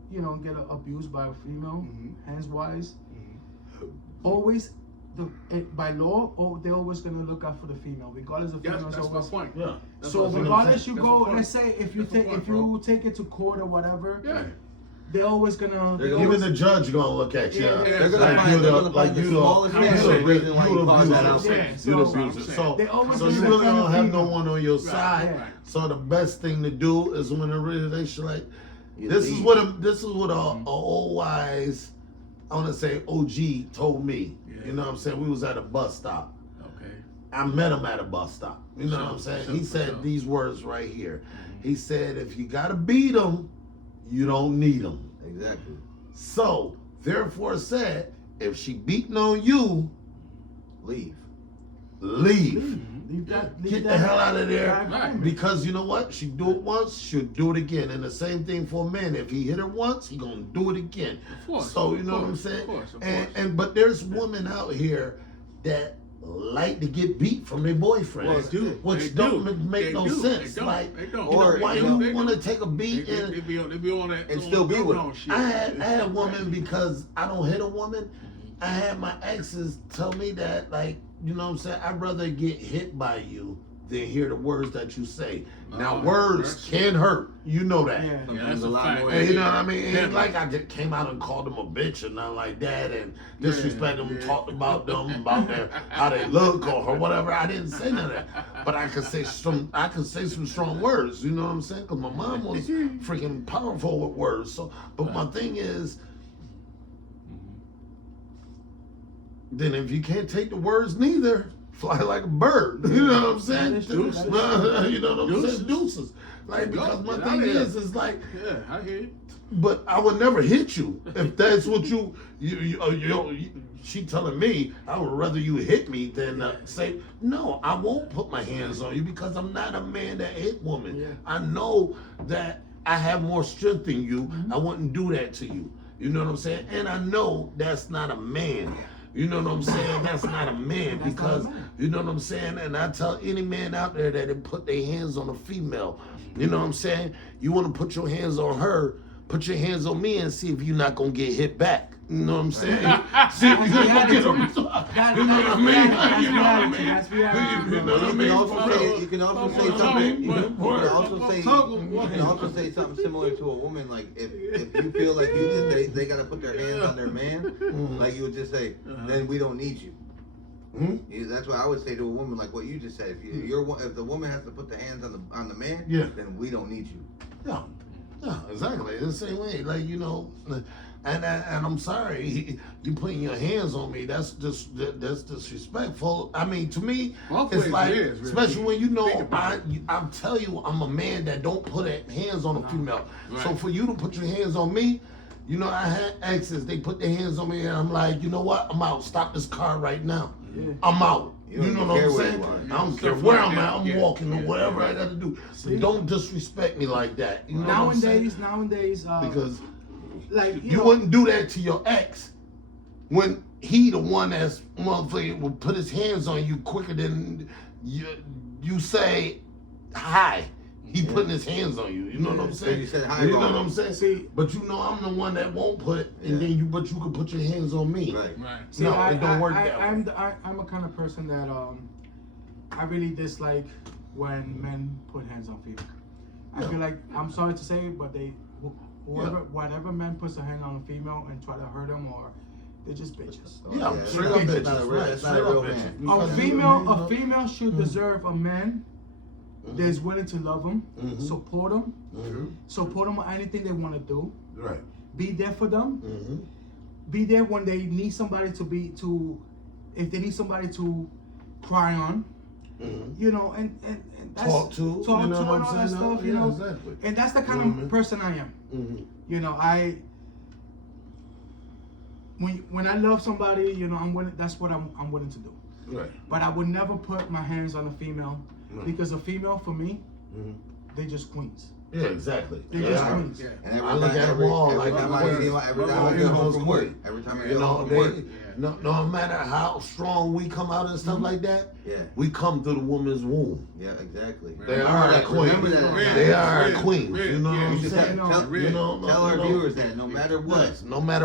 abused by a female, hands wise, always by law, they're always gonna look out for the female, regardless of females. That's my point. Yeah. So regardless, you go. Let's say if you take it to court or whatever. Yeah. They're always gonna. Even the judge gonna look at you. They're gonna find the smallest reason why you caused that outbreak. So you really don't have no one on your side. Right. So the best thing to do is when a relationship like this is what a old wise, I want to say OG told me. Yeah. You know what I'm saying? We was at a bus stop. Okay. I met him at a bus stop. You know what I'm saying? He said these words right here. He said, if you gotta beat them, you don't need them. Exactly. So, therefore said, if she beating on you, Leave. Get the hell out of there. Right. Because you know what? She do it once, she'll do it again. And the same thing for a man. If he hit her once, he gonna do it again. Of course. So you know what I'm saying? Of course. And but there's women out here that like to get beat from their boyfriends. Well, they do. Which They don't do. make They no do. sense. They don't. Like, They don't. you know, Or, why you know, you want to take a beat They be on that and still be with them. shit. I had a woman because I don't hit a woman. I had my exes tell me that, like, you know what I'm saying? I'd rather get hit by you than hear the words that you say. Now, words can hurt. You know that. Yeah. Yeah, that's a fact. And you know what I mean? It Yeah. ain't like I just came out and called them a bitch or nothing like that and disrespected them, talked about them, about how they look or whatever. I didn't say none of that. But I could say some strong words, you know what I'm saying? Because my mom was freaking powerful with words. So, but my thing is, then if you can't take the words neither, fly like a bird. You know what I'm saying? Deuces. You know what I'm saying? Deuces. Deuces. Like, because my Get thing out of is, here. it's like, Yeah, I hear you. but I would never hit you if that's what she telling me. I would rather you hit me than say no. I won't put my hands on you because I'm not a man that hit women. Yeah. I know that I have more strength than you. I wouldn't do that to you. You know what I'm saying? And I know that's not a man. You know what I'm saying? That's not a man because, you know what I'm saying? And I tell any man out there that they put their hands on a female, you know what I'm saying? You want to put your hands on her, put your hands on me and see if you're not going to get hit back. You know what I'm saying? See if you're going to get them. You know what I mean? You know what I mean? That's reality. You know what I mean? You can also say something. You can also say something similar to a woman. Like if you feel like they gotta put their hands on their man, like you would just say, then we don't need you. That's what I would say to a woman, like what you just said. If the woman has to put the hands on the man, then we don't need you. Yeah, exactly. It's the same way. Like, you know, and I'm sorry, you putting your hands on me. That's disrespectful. I mean, to me, it's like, especially when you know, I'll tell you, I'm a man that don't put hands on a female. Right. So for you to put your hands on me, you know, I had exes. They put their hands on me, and I'm like, you know what? I'm out. Stop this car right now. Yeah. I'm out. You know what I'm saying? I don't care where I'm at. I'm walking or whatever I got to do. But don't disrespect me like that. You know nowadays, because like you wouldn't do that to your ex when he the one that's motherfucker will put his hands on you quicker than you say hi. He putting his hands on you. You know what I'm saying? You said hi. You know what I'm saying? See, but you know I'm the one that won't put, and then but you can put your hands on me. Right. See, no, it don't work that way. I'm a kind of person that I really dislike when men put hands on female. I feel like, I'm sorry to say it, but whatever man puts a hand on a female and try to hurt him or They're just bitches. Yeah, straight up bitches. That's not a real man. A female should deserve a man that is willing to love them, support them, support them on anything they want to do. Right. Be there for them. Be there when they need somebody if they need somebody to cry on. You know, and that's, talk to, and all that stuff. You know, exactly. And that's the kind of person I am. You know, when I love somebody, you know, I'm willing. That's what I'm willing to do. Right. But I would never put my hands on a female because a female for me, they just queens. Yeah, exactly. They just queens. Yeah. And I look at them all like every time I get home from work, no matter how strong we come out and stuff like that, we come through the woman's womb. Yeah, exactly. They are our queens. They are our queens. You know what I'm saying? Tell our viewers that no matter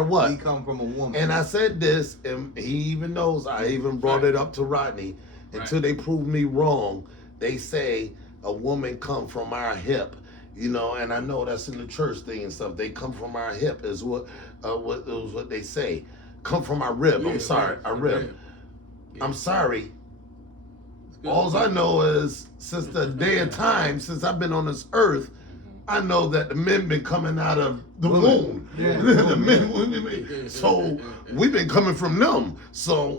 what, we come from a woman. And I said this, and he even knows. I even brought it up to Rodney. Until they prove me wrong, they say a woman come from our hip. You know, and I know that's in the church thing and stuff. They come from our hip is what they say. Come from our rib. I'm sorry, our rib. I'm sorry. All I know is since the day of time, since I've been on this earth, I know that the men been coming out of the womb. The men, so we've been coming from them. So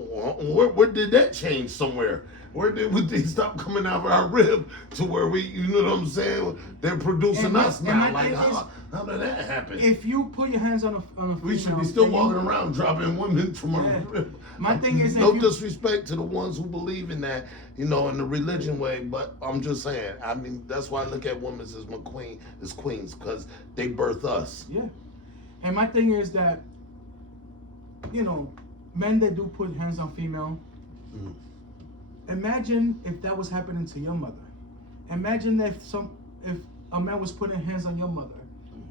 where did that change somewhere? Where did they stop coming out of our rib to where we, you know what I'm saying? They're producing us now. Like, how did that happen? If you put your hands on a female, we should be still walking around dropping women from our rib. My thing is, no disrespect to the ones who believe in that, you know, in the religion way, but I'm just saying, I mean, that's why I look at women as my queen, as queens, because they birth us. Yeah. And my thing is that, you know, men that do put hands on female, imagine if that was happening to your mother. Imagine if a man was putting hands on your mother.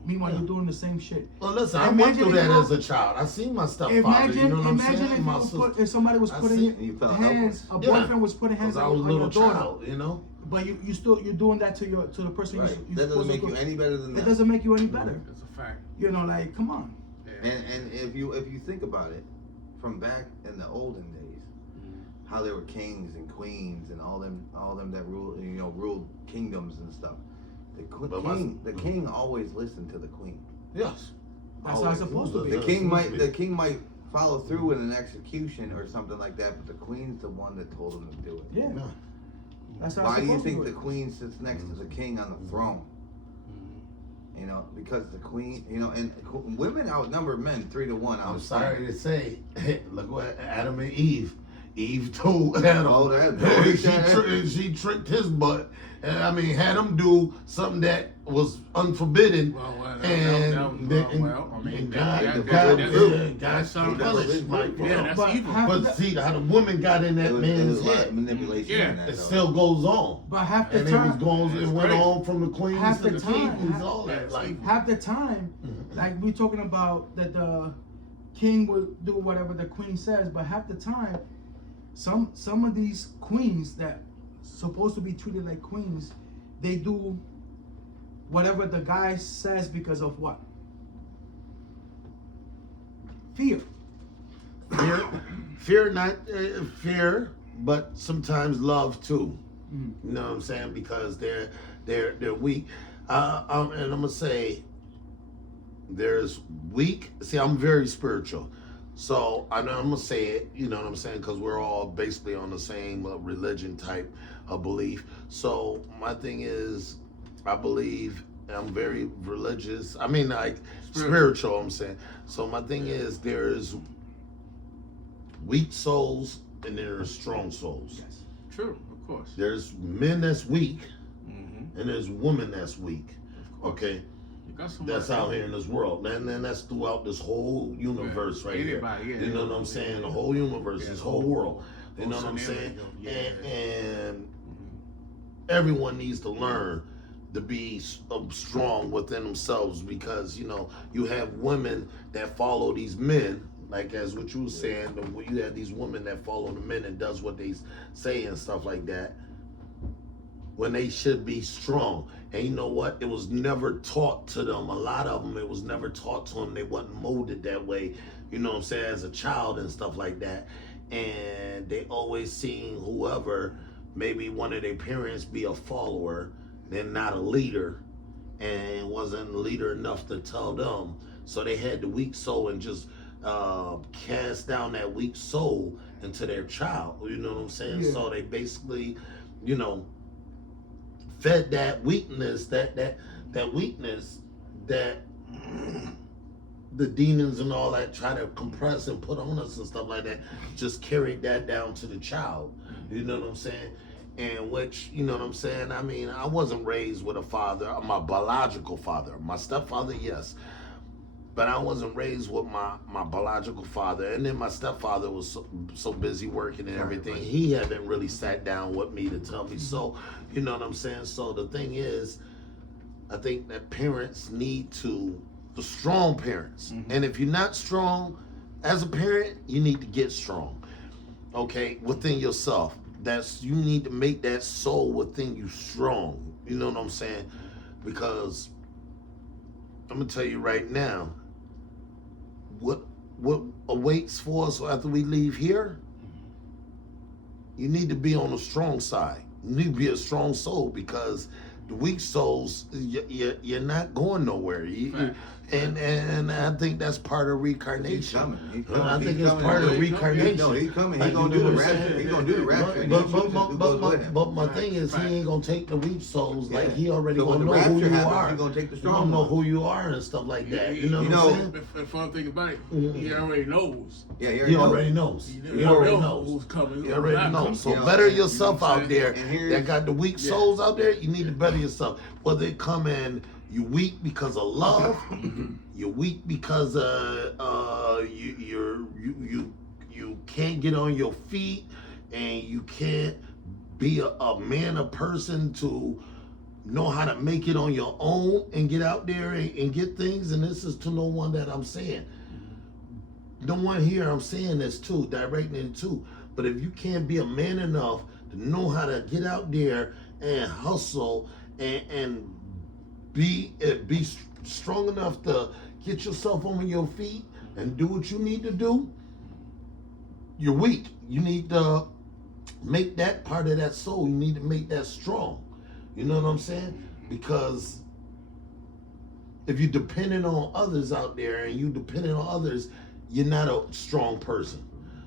Meanwhile, you're doing the same shit. Well, listen, I went through that as a child. I seen my stepfather. You know what I'm saying? If somebody was putting hands, a boyfriend was putting hands on your daughter. Child, you know. But you're doing that to the person. Right. That doesn't make you any better than that. It doesn't make you any better. That's a fact. You know, like, come on. Yeah. And if you think about it, from back in the olden days, how there were kings and queens and all them that ruled kingdoms and stuff. The king always listened to the queen. Yes, that's how it's supposed to be. The king might follow through in an execution or something like that, but the queen's the one that told him to do it. Yeah. That's how Why do you think the queen sits next to the king on the throne? You know, because the queen, you know, and women outnumber men 3-1. I'm sorry to say, look what Adam and Eve. Eve told Adam, she tricked his butt. And I mean, had him do something that was unforbidden. God sounds punished. That's evil. But see, how the woman got in that man's head. Manipulation. It still goes on. But half the time, it went on from the queens to the kings, all that. Half the time, like we're talking about that the king will do whatever the queen says, but half the time, some of these queens that supposed to be treated like queens, they do whatever the guy says because of what? Fear. Fear, but sometimes love too. You know what I'm saying? Because they're weak. And I'm gonna say there's weak. See, I'm very spiritual. So I'm gonna say it, you know what I'm saying, because we're all basically on the same religion type of belief. So my thing is, I believe I'm very religious. I mean, like spiritual. I'm saying. So my thing is, there's weak souls and there's strong souls. Yes. True, of course. There's men that's weak, and there's women that's weak. Okay. That's out here in this world, and then that's throughout this whole universe right here. You know what I'm saying? The whole universe, this whole world. You know what I'm saying? And everyone needs to learn to be strong within themselves, because you know you have women that follow these men, like as what you were saying. You have these women that follow the men and does what they say and stuff like that. when they should be strong. And you know what? It was never taught to them. A lot of them, it was never taught to them. They wasn't molded that way, you know what I'm saying, as a child and stuff like that. And they always seen whoever, maybe one of their parents be a follower, then not a leader, and wasn't a leader enough to tell them. So they had the weak soul and just cast down that weak soul into their child, you know what I'm saying? Yeah. So they basically, you know, fed that weakness, that weakness that the demons and all that try to compress and put on us and stuff like that, just carried that down to the child, you know what I'm saying? And which, you know what I'm saying? I mean, I wasn't raised with a father, my biological father. My stepfather, yes. But I wasn't raised with my biological father. And then my stepfather was so busy working and everything. He hadn't really sat down with me to tell me so, you know what I'm saying? So the thing is, I think that parents need to, the strong parents. Mm-hmm. And if you're not strong as a parent, you need to get strong, okay, within yourself. You need to make that soul within you strong. You know what I'm saying? Because I'm gonna tell you right now, what awaits for us after we leave here, you need to be on the strong side. You need to be a strong soul, because the weak souls, you're not going nowhere. And I think that's part of reincarnation. He's coming. I think it's part of reincarnation. No, he's coming. He's gonna do the rapture. He's gonna do the rapture. But my thing is, he ain't gonna take the weak souls. Like, he already so gonna know who you are. He's gonna take the strong. He gonna know who you are and stuff like that. You know what I'm saying? The fun thing about it, he already knows. Yeah, he already knows. He already knows who's coming. He already knows. So better yourself out there. That got the weak souls out there. You need to better yourself. Whether it come in, you weak because of love, you're weak because you can't get on your feet, and you can't be a man, a person to know how to make it on your own and get out there and get things. And this is to no one that I'm saying. No one here I'm saying this to, directing it to. But if you can't be a man enough to know how to get out there and hustle and be strong enough to get yourself on your feet and do what you need to do, you're weak. You need to make that part of that soul, you need to make that strong. You know what I'm saying? Because if you're dependent on others out there and you dependent on others, you're not a strong person.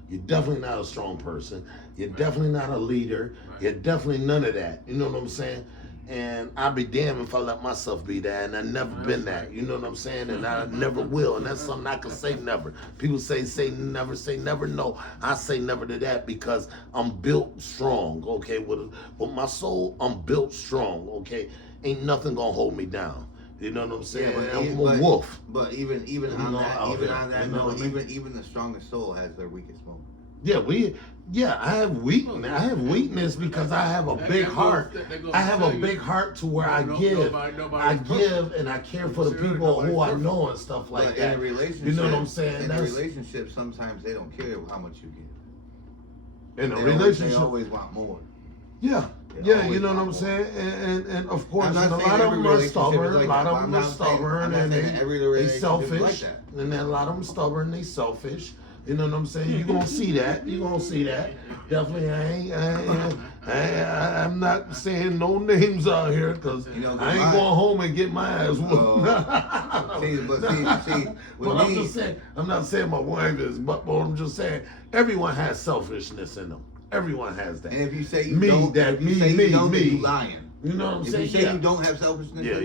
You're definitely not a strong person. You're definitely not a leader. You're definitely none of that. You know what I'm saying? And I'll be damned if I let myself be that, and I've never been that. You know what I'm saying? And I never will, and that's something I can say never. People say never. No, I say never to that, because I'm built strong, okay? With my soul, I'm built strong, okay? Ain't nothing gonna hold me down. You know what I'm saying? Yeah, I'm a wolf. But even on that, even the strongest soul has their weakest moment. I have weakness. I have weakness because I have a big heart. I have a big heart to where I give. I give and I care for the people who I know and stuff like that. In a relationship, you know what I'm saying? In a relationship, sometimes they don't care how much you give. In a relationship, they always want more. Yeah, you know what I'm saying? And of course, a lot of them are stubborn. A lot of them are stubborn and they selfish. And then a lot of them stubborn, they selfish. You know what I'm saying? You're going to see that. You're going to see that. Definitely, I'm not saying no names out here, because I ain't going home and get my ass whooped. I'm not saying my wife is, but I'm just saying everyone has selfishness in them. Everyone has that. And if you say you don't, you lying. You know what I'm saying? If you say you don't have selfishness, you're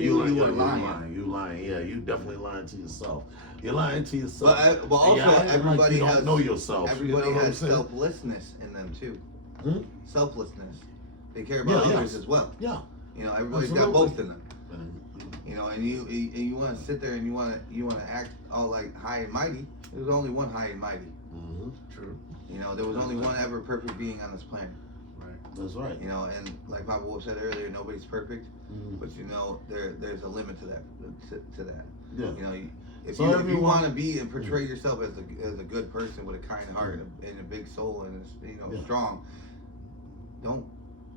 lying. You lying. Yeah, you definitely lying to yourself. You're lying to yourself. But also, everybody has know yourself. Everybody has selflessness in them too. Selflessness. They care about others as well. Yeah. You know, everybody's got both in them. You know, and you want to sit there and you want to act all like high and mighty. There's only one high and mighty. True. You know, there was only one ever perfect being on this planet. That's right. You know, and like PappaWolf said earlier, nobody's perfect, but you know, there's a limit to that. Yeah. You know, if you want to be and portray yourself as a good person with a kind heart and a big soul and strong, don't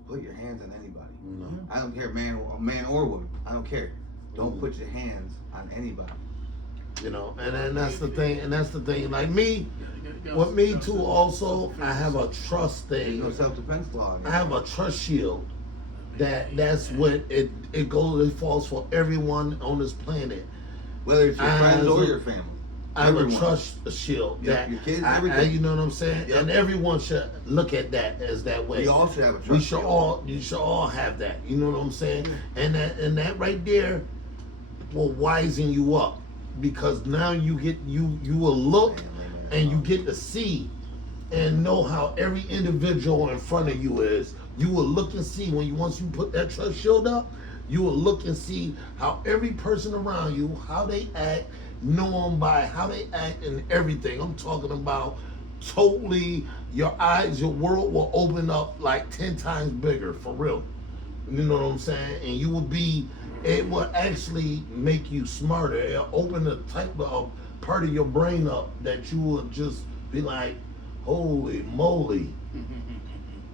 put your hands on anybody. No. I don't care, man or woman. I don't care. Don't put your hands on anybody. You know, and then that's the thing. Like me, with me too. Also, I have a trust thing. There's no self-defense law. I have a trust shield. That's what it falls for everyone on this planet. Whether it's your friends or your family. I have a trust shield that your kids, everything. you know what I'm saying? Yep. And everyone should look at that as that way. We all should have a trust shield. You should all have that. You know what I'm saying? And that right there will wisen you up, because now you will look and you get to see and know how every individual in front of you is. You will look and see once you put that trust shield up, you will look and see how every person around you, how they act, know them by how they act and everything. I'm talking about totally, your eyes, your world will open up like 10 times bigger, for real. You know what I'm saying? And it will actually make you smarter. It'll open the type of part of your brain up that you will just be like, holy moly.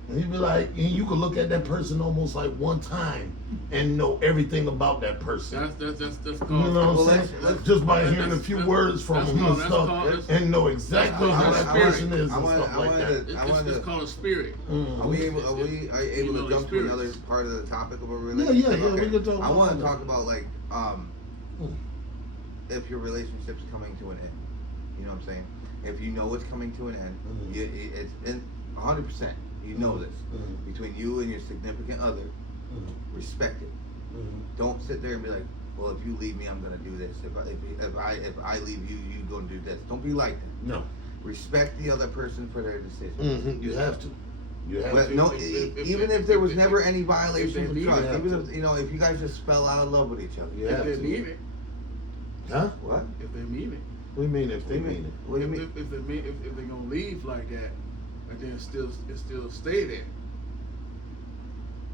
And you'd be like, and you could look at that person almost like one time and know everything about that person. That's called, you know what I'm saying? Just by hearing a few words from them and stuff, and know exactly how that person is and stuff like that. It's called a spirit. Are we able to jump to another part of the topic of a relationship? Yeah. Okay. We can talk. I want to talk about like if your relationship's coming to an end. You know what I'm saying? If you know it's coming to an end, it's in 100%. You know this. Between you and your significant other, respect it. Don't sit there and be like, well, if you leave me, I'm gonna do this. If I leave you, you gonna do this. Don't be like that. No. Respect the other person for their decision. You have to. Even if there was never any violation of trust, even if if you guys just fell out of love with each other, if they mean it. Huh? What? If they mean it. What do you mean if they mean it? What do you mean? If they're gonna leave like that, and then still stay there.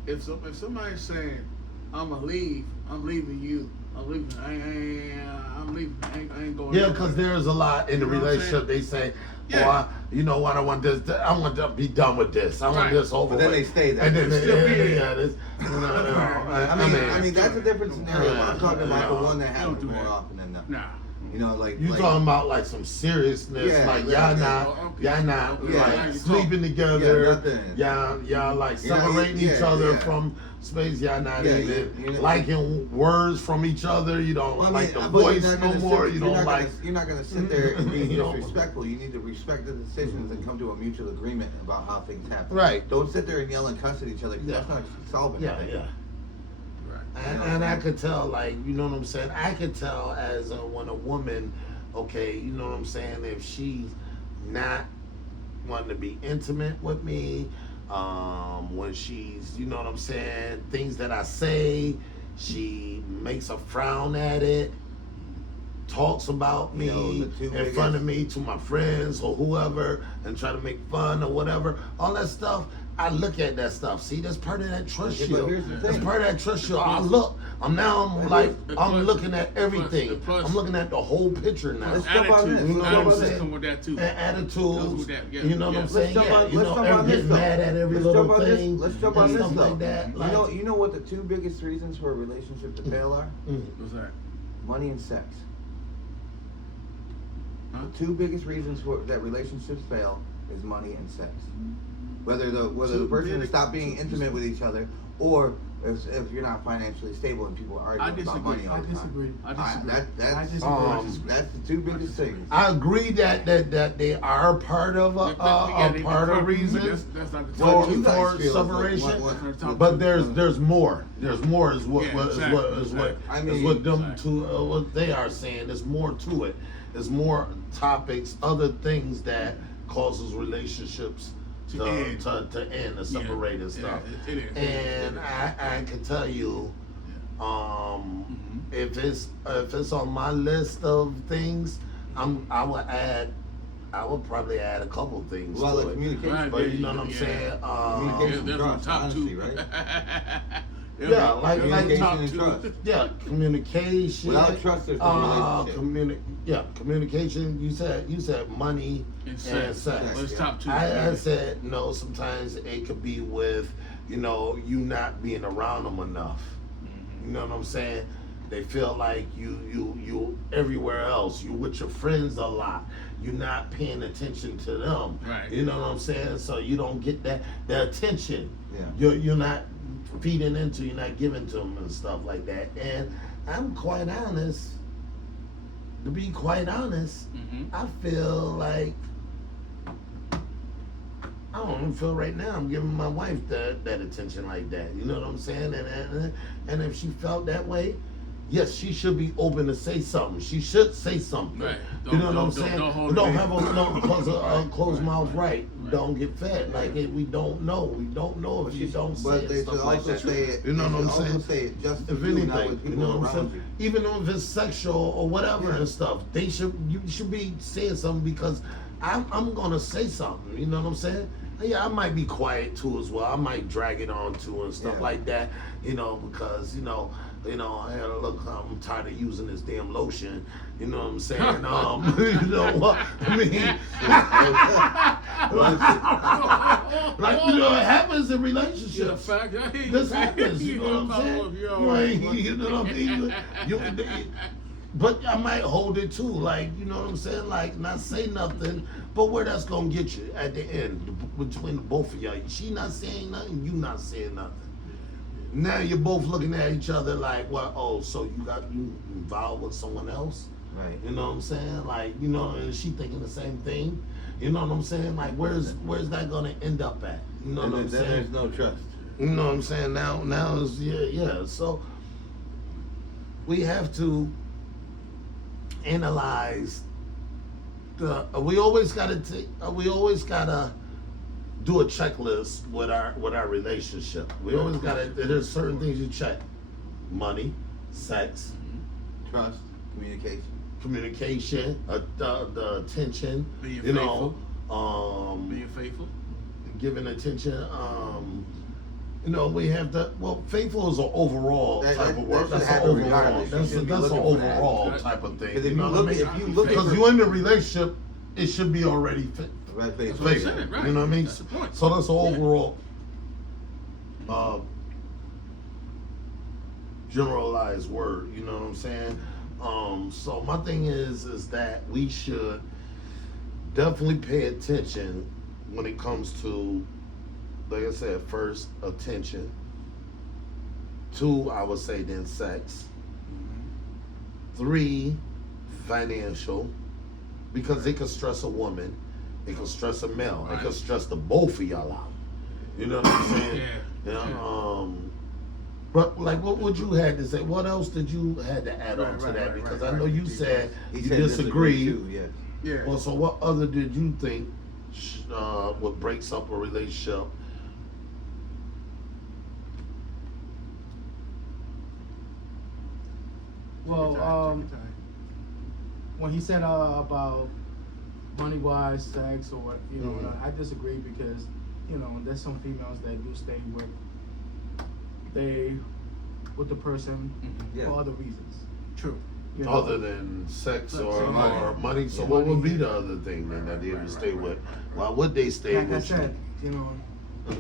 If somebody's saying, I'm gonna leave, I'm leaving you, I'm leaving, I'm leaving, I ain't going. Yeah, because there's a lot in the relationship. They say, you know what, I want this. I want to be done with this. I want this over. But then they stay there. And then still I mean that's a different scenario. I'm talking about the one that happens more often than not. Nah. You know, like you talking about like some seriousness, like y'all not like sleeping together, y'all like separating each other from space. Y'all not even liking words from each other. You don't like the voice no more. You don't like. You're not gonna sit there and be disrespectful. You need to respect the decisions and come to a mutual agreement about how things happen. Right. Don't sit there and yell and cuss at each other. That's not solving anything. Yeah. And I could tell, like, you know what I'm saying? I could tell as when a woman, okay, you know what I'm saying, if she's not wanting to be intimate with me, when she's, you know what I'm saying, things that I say, she makes a frown at it, talks about me in front of me to my friends or whoever, and try to make fun or whatever, all that stuff. I look at that stuff. See, that's part of that trust shield. That's part of that trust shield. I'm looking at everything. I'm looking at the whole picture now. Let's jump on this. You know what I'm saying? Come with that too. Attitudes. You know what I'm saying? Let's You know, getting mad at every little thing. Let's jump on this though. Like that. You know what the two biggest reasons for a relationship to fail are? What's that? Money and sex. Huh? The two biggest reasons for that relationships fail is money and sex. Whether the person stop being intimate with each other, or if you're not financially stable and people are arguing about money all the time. I disagree. That's the two biggest things. I agree that they are part of a reason for separation, but there's more. There's more is what they are saying. There's more to it. There's more topics, other things that causes relationships to end, to separate and stuff. And I can tell you, if it's on my list of things, I would probably add a couple things to it. Communication. Right, But you know what I'm saying? Communication, there's trust, top honesty, two. right? Yeah, like Communication and trust. Yeah, communication. Without trust, there's no relationship. Communication. You said money and sex. Well, it's top two. I said no. Sometimes it could be with you know, you not being around them enough. You know what I'm saying? They feel like you everywhere else. You with your friends a lot. You're not paying attention to them. Right. You know what I'm saying? So you don't get that attention. Yeah. You're not feeding into. You're not giving to them and stuff like that. And I'm quite honest. To be quite honest, I feel like I don't even feel right now I'm giving my wife that attention like that. You know what I'm saying? And if she felt that way, yes, she should be open to say something. She should say something. Right. You know what I'm saying? Don't have a closed mouth. Right. Right. Don't get fed. Like we don't know. We don't know if you don't say but it. they Stuff should like also that. say it. You know what I'm saying? Also say it just to If you, anything, not with you people know what I'm around saying? you. Even if it's sexual or whatever and stuff, you should be saying something because I'm gonna say something. You know what I'm saying? Yeah, I might be quiet too as well. I might drag it on too and stuff like that. You know, because you know, I had to look. I'm tired of using this damn lotion. You know what I'm saying? You know what I mean? Like you know, it happens in relationships. This happens. You know what I'm saying? You know what I mean? But I might hold it too, like, you know what I'm saying? Like, not say nothing, but where that's gonna get you at the end, between the both of y'all. She not saying nothing, you not saying nothing. Now you're both looking at each other like, well, oh, so you involved with someone else? Right. You know what I'm saying? Like, you know, and she thinking the same thing. You know what I'm saying? Like, where's that gonna end up at? You know what I'm saying? There's no trust. You know what I'm saying? Now is yeah. So we have to analyze we always gotta do a checklist with our relationship. We always gotta, there's certain things you check: money, sex, trust, communication, the attention, being you faithful. know, Being faithful. giving attention. You know, we have the faithful is an overall type of word. That's an overall. That's an overall type of thing. Because You if know you look, what I mean? if you look, Because you're in a relationship, it should be already right, faithful. That's what I'm saying, right. You know what I mean? That's the point. So that's an overall generalized word. You know what I'm saying? So my thing is that we should definitely pay attention when it comes to, like I said, first, attention. 2, I would say then sex. 3, financial. Because it could stress a woman, it could stress a male, it could stress the both of y'all out. You know what I'm saying? Yeah. You know, but like what would you had to say? What else did you had to add on to that? Because I know you said you disagree. Too, yes. Yeah. Well, so what other did you think what breaks up a relationship? Well, when he said about money-wise, sex, or you know, I disagree because you know there's some females that do stay with the person for other reasons. True. You know? Other than sex or money. So Yeah, what would money, be the other thing then that they would stay with? Why would they stay like with I said, you know,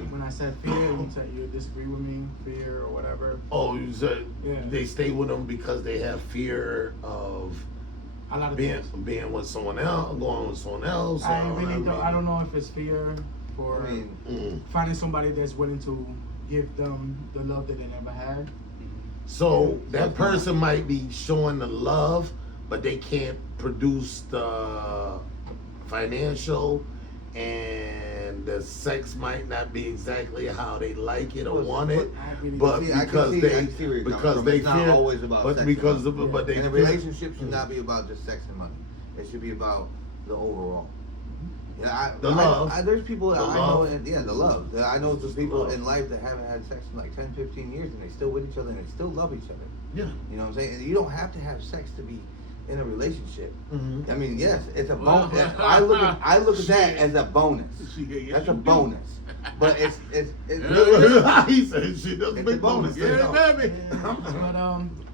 when I said fear, you said you disagree with me, fear or whatever. Oh, you said Yeah. they stay with them because they have fear of A lot of being with someone else, going with someone else. I don't know if it's fear for finding somebody that's willing to give them the love that they never had. So that person might be showing the love, but they can't produce the financial, and the sex might not be exactly how they like it or want it. But because they fear, but because but they and a relationship should not be about just sex and money. It should be about the overall. Yeah, love. There's people that I know, love. and the love. I know some people in life that haven't had sex in like 10, 15 years, and they still with each other, and they still love each other. Yeah. You know what I'm saying? And you don't have to have sex to be in a relationship. Mm-hmm. I mean, yes, it's a bonus. I look at that as a bonus. That's a bonus. But it's he said shit. That's a big bonus. Yeah, baby. But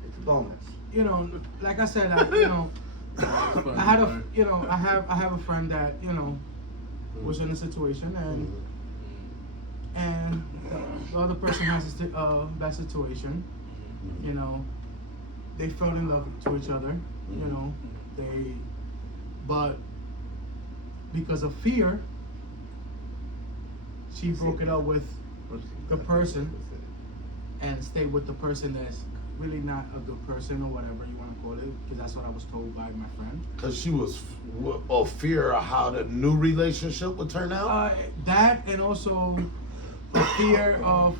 it's a bonus. you know, like I said, you know, I have a friend that was in a situation, and the other person has a bad situation. You know, they fell in love to each other. You know, but because of fear, she broke it up with the person and stayed with the person that's really not a good person or whatever you want to call it, because that's what I was told by my friend. Because she was of fear of how the new relationship would turn out? That, and also a fear of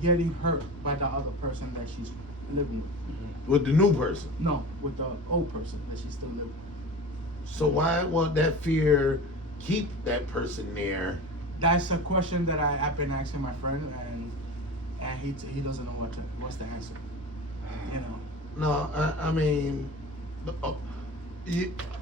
getting hurt by the other person that she's living with. With the new person? No, with the old person that she's still living with. So why won't that fear keep that person there? That's a question that I've been asking my friend, and he doesn't know what's the answer. You know. No, I mean,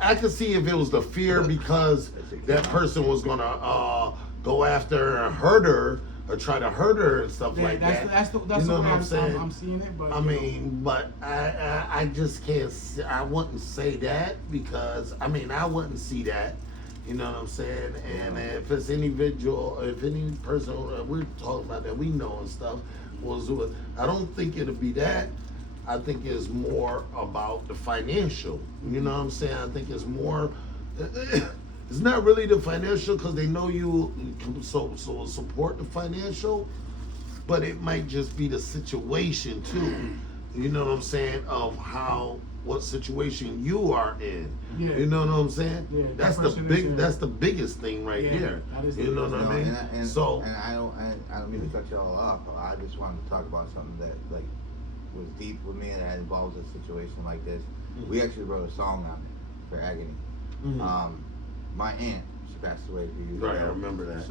I could see if it was the fear because that person was gonna go after her and hurt her or try to hurt her and stuff like that. That's you the know way what I'm saying? I'm seeing it, but I mean, but I just can't. I wouldn't say that because I mean I wouldn't see that. You know what I'm saying? And if it's any individual, if any person we're talking about that we know and stuff was, I don't think it'll be that. I think it's more about the financial. You know what I'm saying? I think it's more. It's not really the financial because they know you so support the financial, but it might just be the situation too. You know what I'm saying? Of what situation you are in. Yeah. You know what I'm saying? Yeah, that's the biggest thing right there. You know what I mean? And I don't mean to cut you all off, but I just wanted to talk about something that like was deep with me and that involves a situation like this. Mm-hmm. We actually wrote a song on it for Agony. Mm-hmm. My aunt, she passed away for you. Right, I remember that.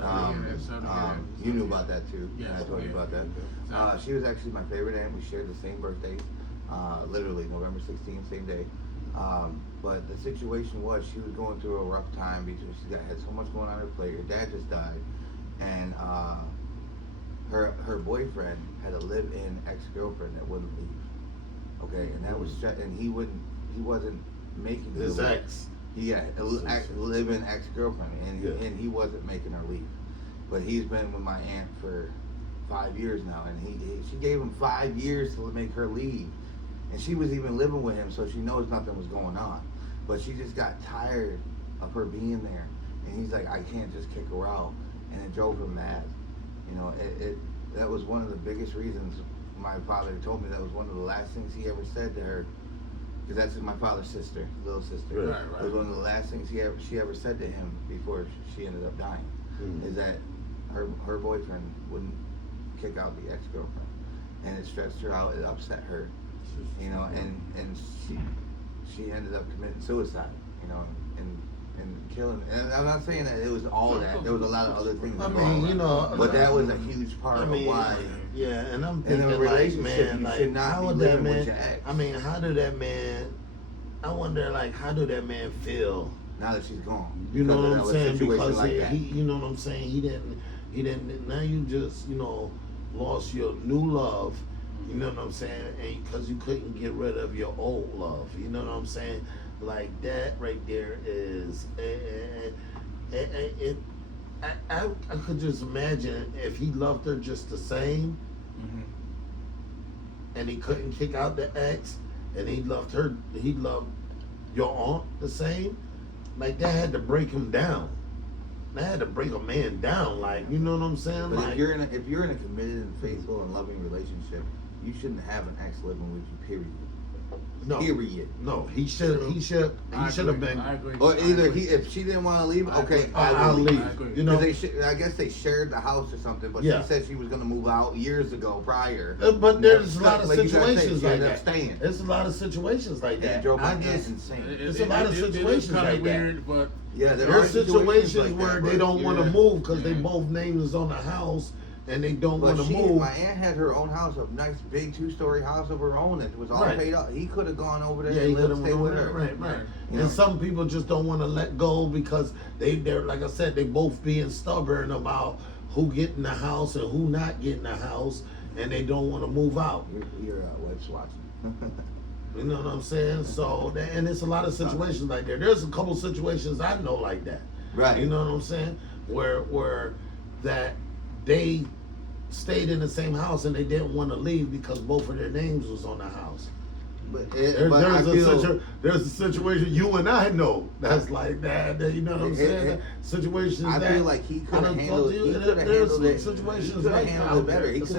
You knew about that too. Yeah, I told you about that. She was actually my favorite aunt. We shared the same birthday. Literally November 16th, same day. But the situation was she was going through a rough time because she had so much going on her plate. Her dad just died, and her boyfriend had a live-in ex-girlfriend that wouldn't leave. Okay, and that was and he wasn't making his ex. Yeah, live-in ex-girlfriend, and he wasn't making her leave. But he's been with my aunt for 5 years now, and she gave him 5 years to make her leave. And she was even living with him, so she knows nothing was going on. But she just got tired of her being there. And he's like, I can't just kick her out. And it drove her mad. You know, that was one of the biggest reasons my father told me that was one of the last things he ever said to her. Because that's my father's sister, little sister. Right. It was one of the last things she ever said to him before she ended up dying. Is that her boyfriend wouldn't kick out the ex-girlfriend. And it stressed her out, it upset her. You know, and she ended up committing suicide, you know, and killing. And I'm not saying that it was all of that. There was a lot of other things. I mean, you know, but that was a huge part of why. Yeah, and I'm thinking, in a relationship, man, you should not be living with your ex. I mean, how did that man? I wonder, like, how do that man feel now that she's gone? You know what I'm saying? Because like he, you know what I'm saying. He didn't. Now you just, you know, lost your new love. You know what I'm saying? And because you couldn't get rid of your old love. You know what I'm saying? Like that right there is. I could just imagine if he loved her just the same, and he couldn't kick out the ex, and he loved her. He loved your aunt the same. Like that had to break him down. That had to break a man down. Like, you know what I'm saying? But like, if you're in a committed and faithful and loving relationship, you shouldn't have an ex living with you. Period. No. Period. No, he should have been. I agree. Or either if she didn't want to leave, okay, I'll leave. You know, I guess they shared the house or something, but yeah. She said she was going to move out years ago prior. But there's a lot of situations like that. Staying. There's a lot of situations like that. It drove my kids insane. There's a lot of situations like weird, that. But yeah, there's situations like where that, they don't want to move because they both names on the house. And they don't want to move. My aunt had her own house, a nice big 2-story house of her own that was all paid up. He could have gone over there and stayed with her. Right. And some people just don't want to let go because they're like I said, they both being stubborn about who getting the house and who not getting the house, and they don't want to move out. You're wife's watching. You know what I'm saying? So, and it's a lot of situations like that. There's a couple situations I know like that. Right. You know what I'm saying? Where that they stayed in the same house and they didn't want to leave because both of their names was on the house. But there's a situation you and I know that's like that. You know what I'm saying? Situations I that feel like he could have handled it. Situations he like handled it better. He could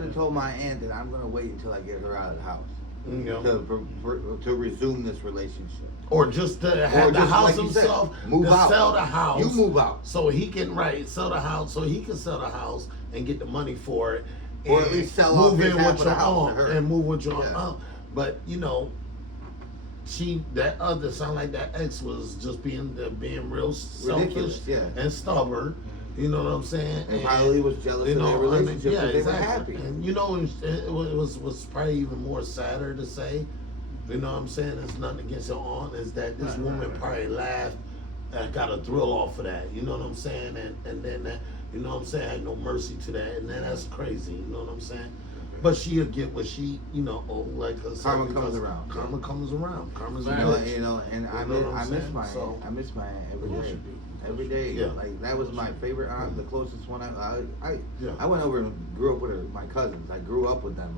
have told my aunt that I'm gonna wait until I get her out of the house to resume this relationship, or just to have the house like himself, move out, sell the house. You move out so he can sell the house, so he can sell the house and get the money for it. Or at least sell move off in with your aunt and move with your aunt. But you know, sound like that ex was just being real selfish and stubborn. You know what I'm saying? And probably was jealous of their relationship because they were happy. And you know, it was probably even more sadder to say. You know what I'm saying? It's nothing against your aunt. Is that this woman probably laughed and got a thrill off of that. You know what I'm saying? And then that. You know what I'm saying? I had no mercy to that, and then that's crazy. You know what I'm saying? But she'll get what she, like karma comes around. Karma comes around. Karma's a bitch. And I miss my aunt. I miss my aunt every day. Every day. Yeah. Like that was my favorite aunt, the closest one. I went over and grew up with my cousins. I grew up with them.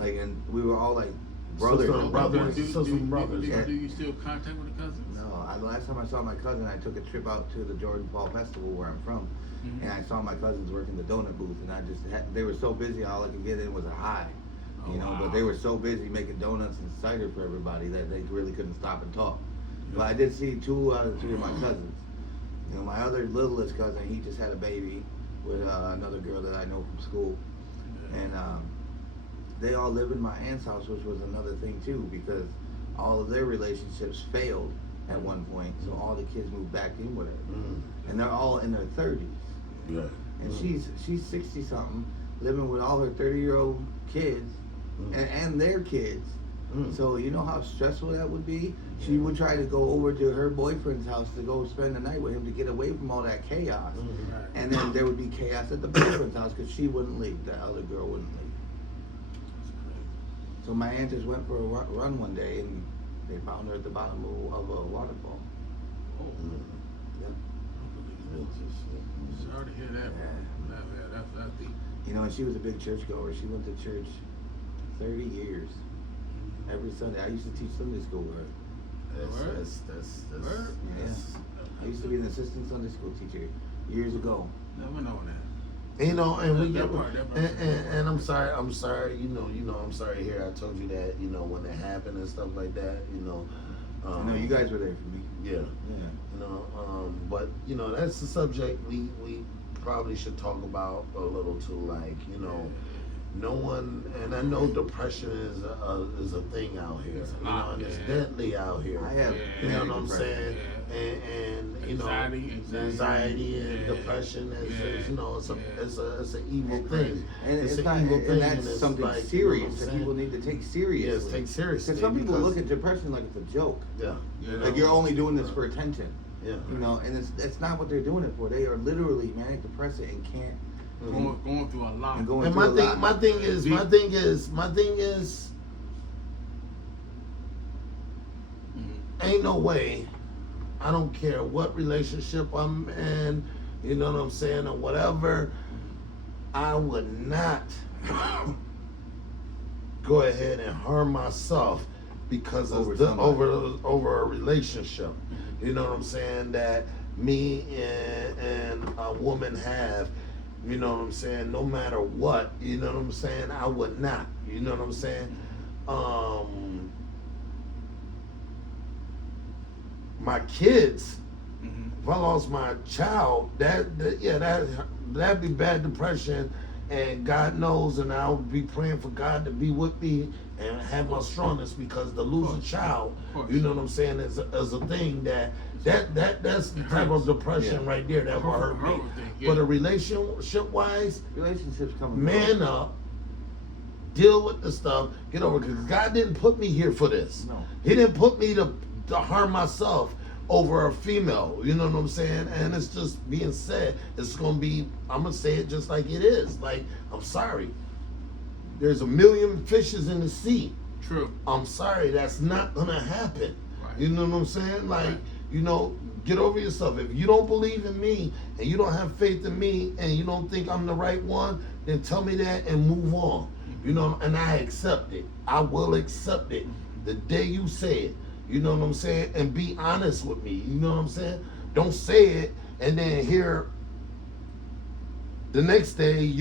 And we were all like brothers. Sisters and brothers. Do you still contact with the cousins? No. The last time I saw my cousin, I took a trip out to the Jordan Fall Festival where I'm from. Mm-hmm. And I saw my cousins working the donut booth, and they were so busy, all I could get in was a high, but they were so busy making donuts and cider for everybody that they really couldn't stop and talk. Yeah. But I did see 2 out of 3 of my cousins. My other littlest cousin, he just had a baby with another girl that I know from school. Yeah. And they all live in my aunt's house, which was another thing too, because all of their relationships failed at one point, so all the kids moved back in with her. And they're all in their 30s. Yeah. And she's 60-something, living with all her 30-year-old kids and their kids. So you know how stressful that would be? She would try to go over to her boyfriend's house to go spend the night with him to get away from all that chaos. And then there would be chaos at the boyfriend's house because she wouldn't leave. The other girl wouldn't leave. So my aunt just went for a run one day and they found her at the bottom of a waterfall. Sorry to hear that. That's deep. And she was a big churchgoer. She went to church 30 years. Every Sunday. I used to teach Sunday school with her. I used to be an assistant Sunday school teacher years ago. Never known that. And I'm sorry, I'm sorry to hear I told you that, when it happened and stuff like that, I know you guys were there for me. Yeah. But that's the subject we probably should talk about a little too. Like, no one, and I know depression is a thing out here. And it's deadly out here. I have, you know what I'm saying? And anxiety and depression is it's an evil thing. And it's an evil thing. And that's something serious that people need to take seriously. Yes, take seriously. Because some people look at depression like it's a joke. Yeah. Like you're only doing this for attention. Yeah. And it's not what they're doing it for. They are literally manic depressive and can't. Going through a lot. And my thing is, ain't no way. I don't care what relationship I'm in, you know what I'm saying, or whatever. I would not go ahead and harm myself because of over a relationship. You know what I'm saying, that me and a woman have. You know what I'm saying? No matter what, you know what I'm saying? I would not. You know what I'm saying? My kids, if I lost my child, that'd be bad depression, and God knows, and I would be praying for God to be with me and have my strongness, because to lose a child, you know what I'm saying, is a thing that's the type of depression right there that will hurt me. But a relationships come man up, deal with the stuff, get over it, because God didn't put me here for this. No. He didn't put me to harm myself over a female, you know what I'm saying? And it's just being said, it's gonna be, I'm gonna say it just like it is. Like, I'm sorry, there's a million fishes in the sea. True. I'm sorry, that's not gonna happen. Right. You know what I'm saying? Like, You know, get over yourself. If you don't believe in me and you don't have faith in me and you don't think I'm the right one, then tell me that and move on. You know, and I accept it. I will accept it the day you say it. You know what I'm saying? And be honest with me. You know what I'm saying? Don't say it and then hear the next day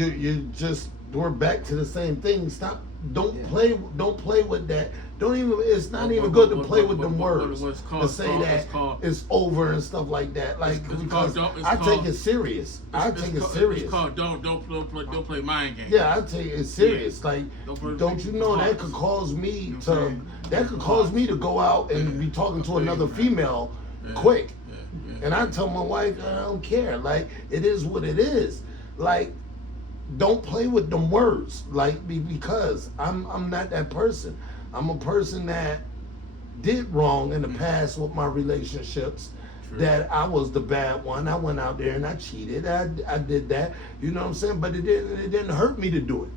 we're back to the same thing. Stop. Don't play with that. Don't even. It's not even good to play with them words to say that it's over and stuff like that. Like because I take it serious. I take it serious. It's called don't play mind games. Yeah, I take it serious. Like don't you know that could cause me to go out and be talking to another female quick. And I tell my wife I don't care. Like it is what it is. Like. Don't play with them words, like because I'm not that person. I'm a person that did wrong in the past with my relationships. True. That I was the bad one. I went out there and I cheated. I did that. You know what I'm saying? But it didn't hurt me to do it.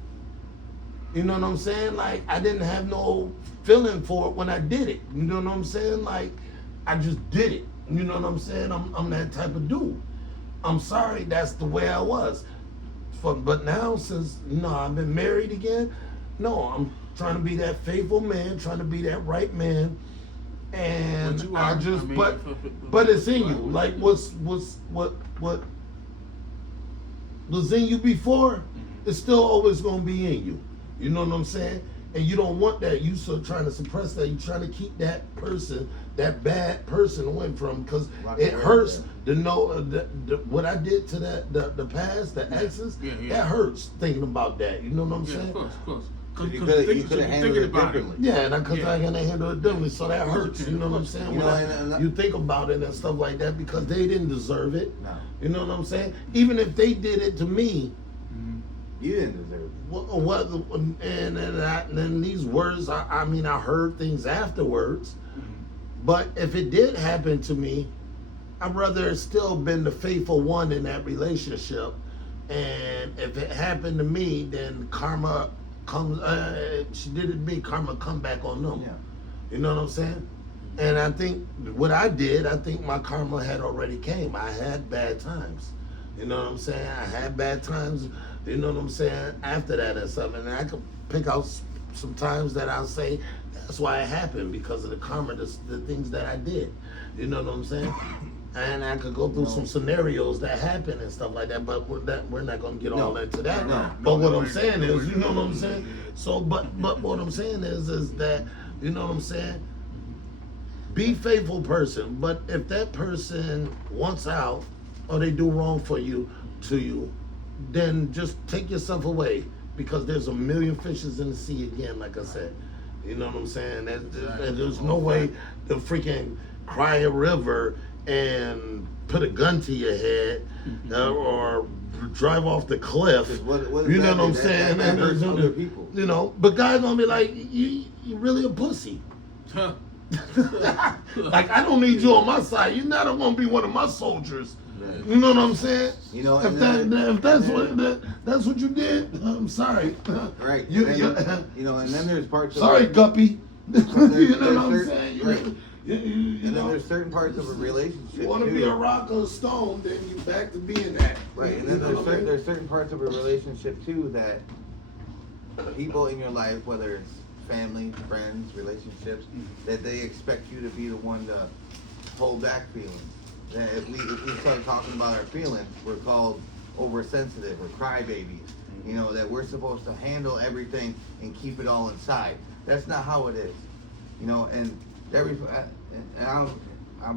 You know what I'm saying? Like I didn't have no feeling for it when I did it. You know what I'm saying? Like I just did it. You know what I'm saying? I'm that type of dude. I'm sorry. That's the way I was. But now, since I've been married again, I'm trying to be that faithful man, trying to be that right man, and but it's in you. Like what was in you before, it's still always gonna be in you. You know what I'm saying? And you don't want that. You still trying to suppress that. You trying to keep that person, that bad person, away from, because it hurts to know what I did to the past, the exes. That hurts thinking about that. You know what I'm saying? Of course. You could have handled it differently. Yeah, because I can handle it differently, so that hurts. You know what I'm saying? You think about it and stuff like that because they didn't deserve it. No. You know what I'm saying? Even if they did it to me. You didn't deserve it. And then these words, I mean, I heard things afterwards. But if it did happen to me, I'd rather still been the faithful one in that relationship. And if it happened to me, then karma comes. She did it to me. Karma come back on them. Yeah. You know what I'm saying? And I think what I did, I think my karma had already came. I had bad times. You know what I'm saying? I had bad times. You know what I'm saying? After that and stuff, and I could pick out some times that I'll say that's why it happened, because of the karma, the things that I did. You know what I'm saying? And I could go through some scenarios that happen and stuff like that, but we're not gonna get all into that. But what I'm saying is, you know what I'm saying? So, but what I'm saying is that, you know what I'm saying? Be faithful person, but if that person wants out or they do wrong to you, then just take yourself away, because there's a million fishes in the sea again, like I said. You know what I'm saying? There's no way to freaking cry a river and put a gun to your head or drive off the cliff. What you know what I'm saying? That hurts other people. You know, but guys gonna be like, you really a pussy. Like, I don't need you on my side. You're not gonna be one of my soldiers. Right. You know what I'm saying? You know, if that's what you did, I'm sorry. Right. You know, and then there's parts. Sorry, Guppy. You know what I'm saying? Right. You know, there's certain parts of a relationship. You want to be a rock or a stone, then you back to being that. Right. And then there's certain parts of a relationship too that people in your life, whether it's family, friends, relationships, that they expect you to be the one to hold back feelings. That if we start talking about our feelings, we're called oversensitive or crybabies. You know, that we're supposed to handle everything and keep it all inside. That's not how it is. You know, and I'm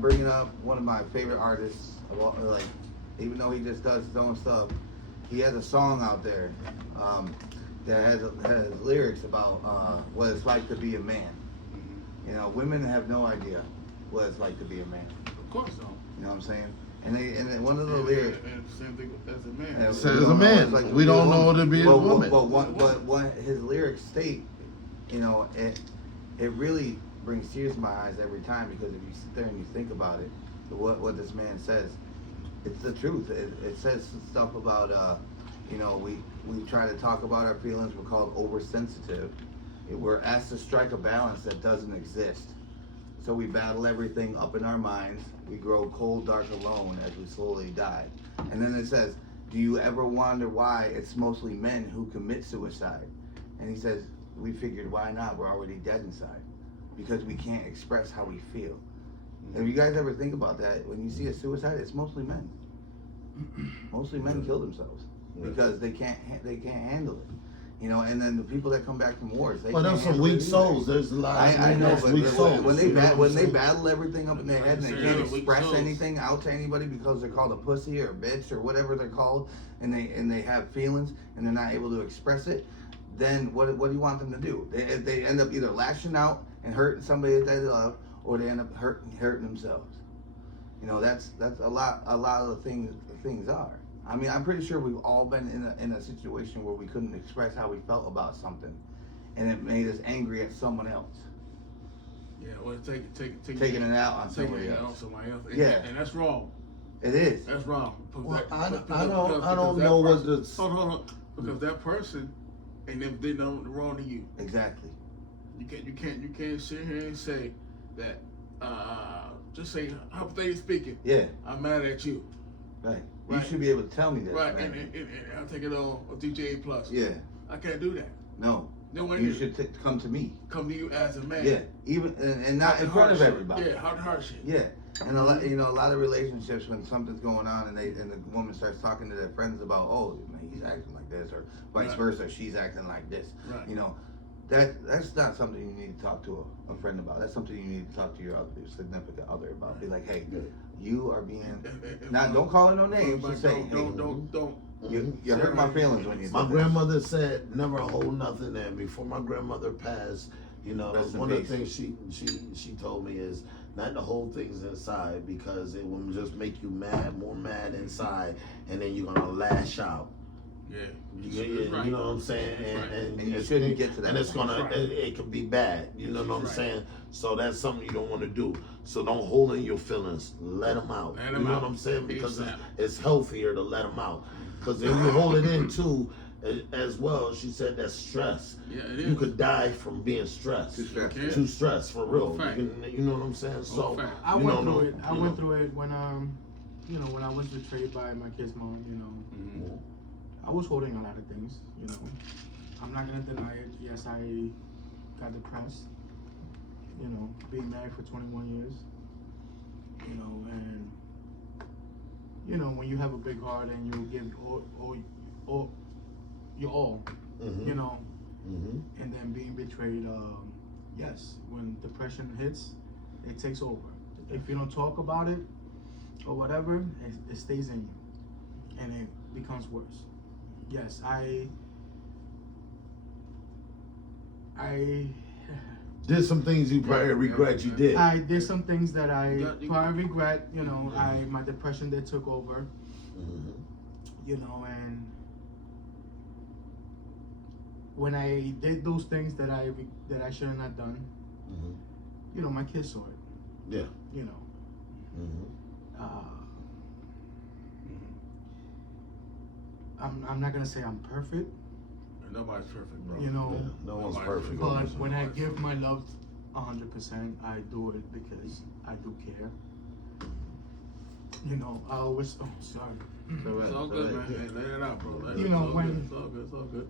bringing up one of my favorite artists. Like, even though he just does his own stuff, he has a song out there that has lyrics about what it's like to be a man. You know, women have no idea what it's like to be a man. Of course not. You know what I'm saying? And one of the lyrics. And same thing as a man. As a man, like we don't know what to be a woman. But what his lyrics state, you know, it really brings tears to my eyes every time, because if you sit there and you think about it, what this man says, it's the truth. It says stuff about, you know, we try to talk about our feelings. We're called oversensitive. We're asked to strike a balance that doesn't exist. So we battle everything up in our minds. We grow cold, dark, alone as we slowly die. And then it says, do you ever wonder why it's mostly men who commit suicide? And he says, we figured, why not? We're already dead inside. Because we can't express how we feel. If you guys ever think about that, when you see a suicide, it's mostly men. Mostly men kill themselves because they can't handle it. You know, and then the people that come back from wars, they there's some weak souls. There's a lot of I know, but weak souls. When they battle everything up in their head and they can't express anything out to anybody because they're called a pussy or a bitch or whatever they're called, and they have feelings and they're not able to express it, then what do you want them to do? They end up either lashing out and hurting somebody that they love, or they end up hurting themselves. You know, that's a lot of the things are. I mean, I'm pretty sure we've all been in a situation where we couldn't express how we felt about something, and it made us angry at someone else. Yeah, or taking it out on somebody else. And that's wrong. It is. That's wrong. Well, I don't know what the hold on, because that person ain't never did nothing wrong to you. Exactly. You can't sit here and say that. Just say, hypothetically speaking. Yeah. I'm mad at you. Right. You should be able to tell me that. Right, and I'll take it on with DJ Aplus. Yeah. I can't do that. No. No one. You should come to me. Come to you as a man. Yeah. Even and not in front of everybody. Yeah. Hard shit. Yeah. And a lot of relationships, when something's going on and the woman starts talking to their friends about, oh, man, he's acting like this, or vice versa, she's acting like this. Right. You know, that's not something you need to talk to a friend about. That's something you need to talk to your significant other about. Be like, hey, you are being don't call her no names. Just say, don't. You hurt my feelings when you. My grandmother said, never hold nothing in. Before my grandmother passed, you know, one of the things she told me is not to hold things inside, because it will just make you more mad inside, and then you're gonna lash out. Yeah. You know what I'm saying? And you shouldn't get to that. And it's gonna, it could be bad. You know what I'm saying? So that's something you don't want to do. So don't hold in your feelings. Let them out. You know what I'm saying? Because it's healthier to let them out. Because if you hold it in too, as well, she said that's stress. Yeah, it is. You could die from being stressed. Too stressed, for real. You know what I'm saying? So I went through it. I went through it when when I was betrayed by my kid's mom. You know. Mm-hmm. I was holding a lot of things, you know. I'm not gonna deny it. Yes, I got depressed. You know, being married for 21 years. You know, and you know, when you have a big heart and you give all your all, you know, and then being betrayed. Yes, when depression hits, it takes over. If you don't talk about it or whatever, it stays in you, and it becomes worse. Yes, I did some things you probably regret you did. I did some things that I probably regret. You know, my depression that took over. You know, and when I did those things that I shouldn't have done, you know, my kids saw it. Yeah. You know. I'm not gonna say I'm perfect. Nobody's perfect, bro. You know, no one's perfect. But when I give my love 100%, I do it because I do care. You know, I always. Oh, sorry. It's all good, man. Hey, lay it out, bro. You know, when it's all good. It's all good.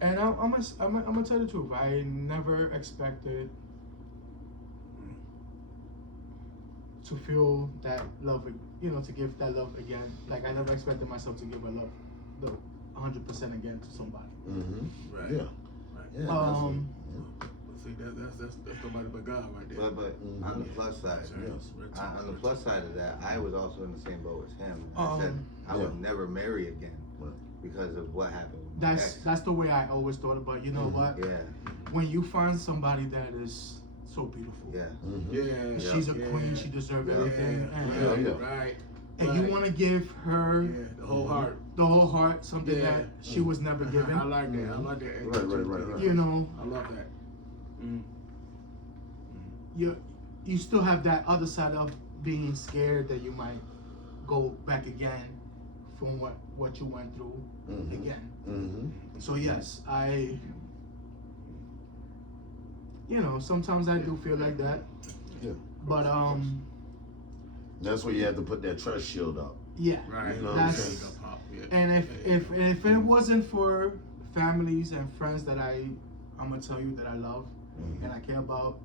And I'm gonna tell you the truth. I never expected to feel that love. You know, to give that love again. Like I never expected myself to give my love 100% again to somebody. Right. Yeah. Right. See, that's somebody but God right there. But on the plus side, on the plus side of that, I was also in the same boat as him. I said I would never marry again because of what happened. That's the way I always thought about. You know what? Yeah. When you find somebody that is so beautiful. Yeah. She's a queen. She deserves everything. Right. And you want to give her the whole heart. The whole heart, something that she was never given. I like that. I like that. Right. You know. I love that. You still have that other side of being scared that you might go back again from what you went through again. So yes, you know, sometimes I do feel like that. Yeah. But that's where you have to put that trust shield up. Yeah, Right. You know that's, and if it wasn't for families and friends that I'm gonna tell you that I love and I care about,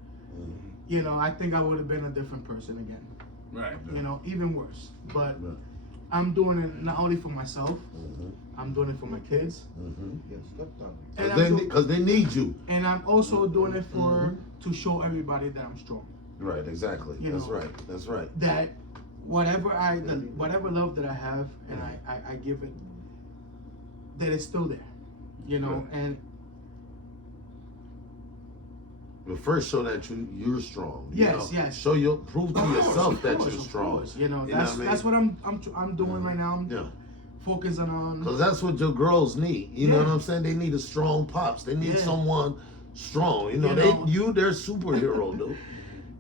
you know, I think I would have been a different person again. Right. You know, even worse. But I'm doing it not only for myself, I'm doing it for my kids. Because they need you. And I'm also doing it to show everybody that I'm strong. Right, exactly. You That's know, right. That's right. That whatever love that I have and I give it, that it's still there. You know, and but first, show that you're strong. Yes, you know? yes. Prove to yourself that you're strong. You know, that's that's what I'm doing right now. I'm focusing on. Because that's what your girls need. You know what I'm saying? They need a strong pops. They need someone strong. You know, they're superhero, dude.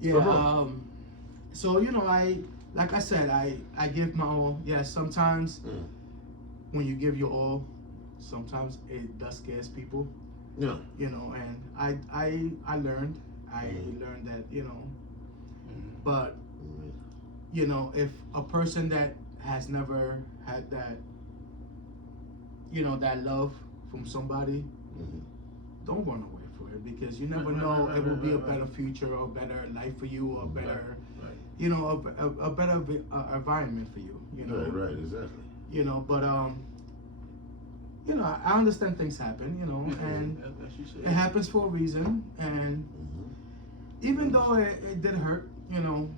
Yeah. So you know, like I said, I give my all. Yeah. Sometimes when you give your all, sometimes it does scares people. Yeah. You know, and I learned that, you know, but you know, if a person that has never had that, you know, that love from somebody, don't run away for it, because you never know it will be a better future or better life for you, or better, you know, a better environment for you. You know. Right. Exactly. You know, but you know, I understand things happen, you know, and it happens for a reason. And even though it did hurt, you know,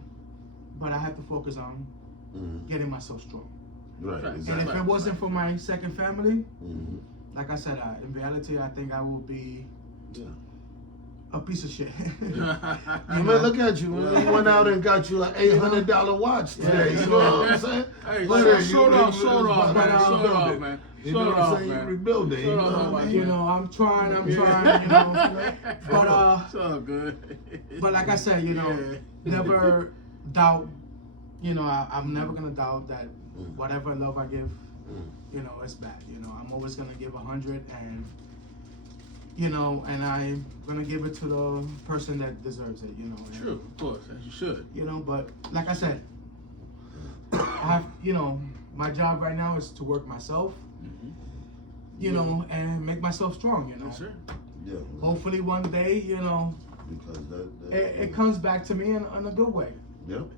but I had to focus on getting myself strong. Right, exactly. And if it wasn't for my second family, like I said, in reality, I think I would be a piece of shit. I mean, look at you. You went out and got you an $800 watch today. You know what I'm saying? Hey, showed off, man. You know what I'm saying? You're rebuilding. You know what I mean? You know, I'm trying, you know. But it's all good. But like I said, you know, never doubt, you know, I'm never gonna doubt that whatever love I give, you know, it's back. You know, I'm always gonna give 100, and you know, and I'm gonna give it to the person that deserves it. You know. And, true, of course, as you should. You know, but like I said, I have, you know, my job right now is to work myself. You know, and make myself strong, you know. Yes, sir. Yeah. Hopefully one day, you know, because it comes back to me in a good way. Yep.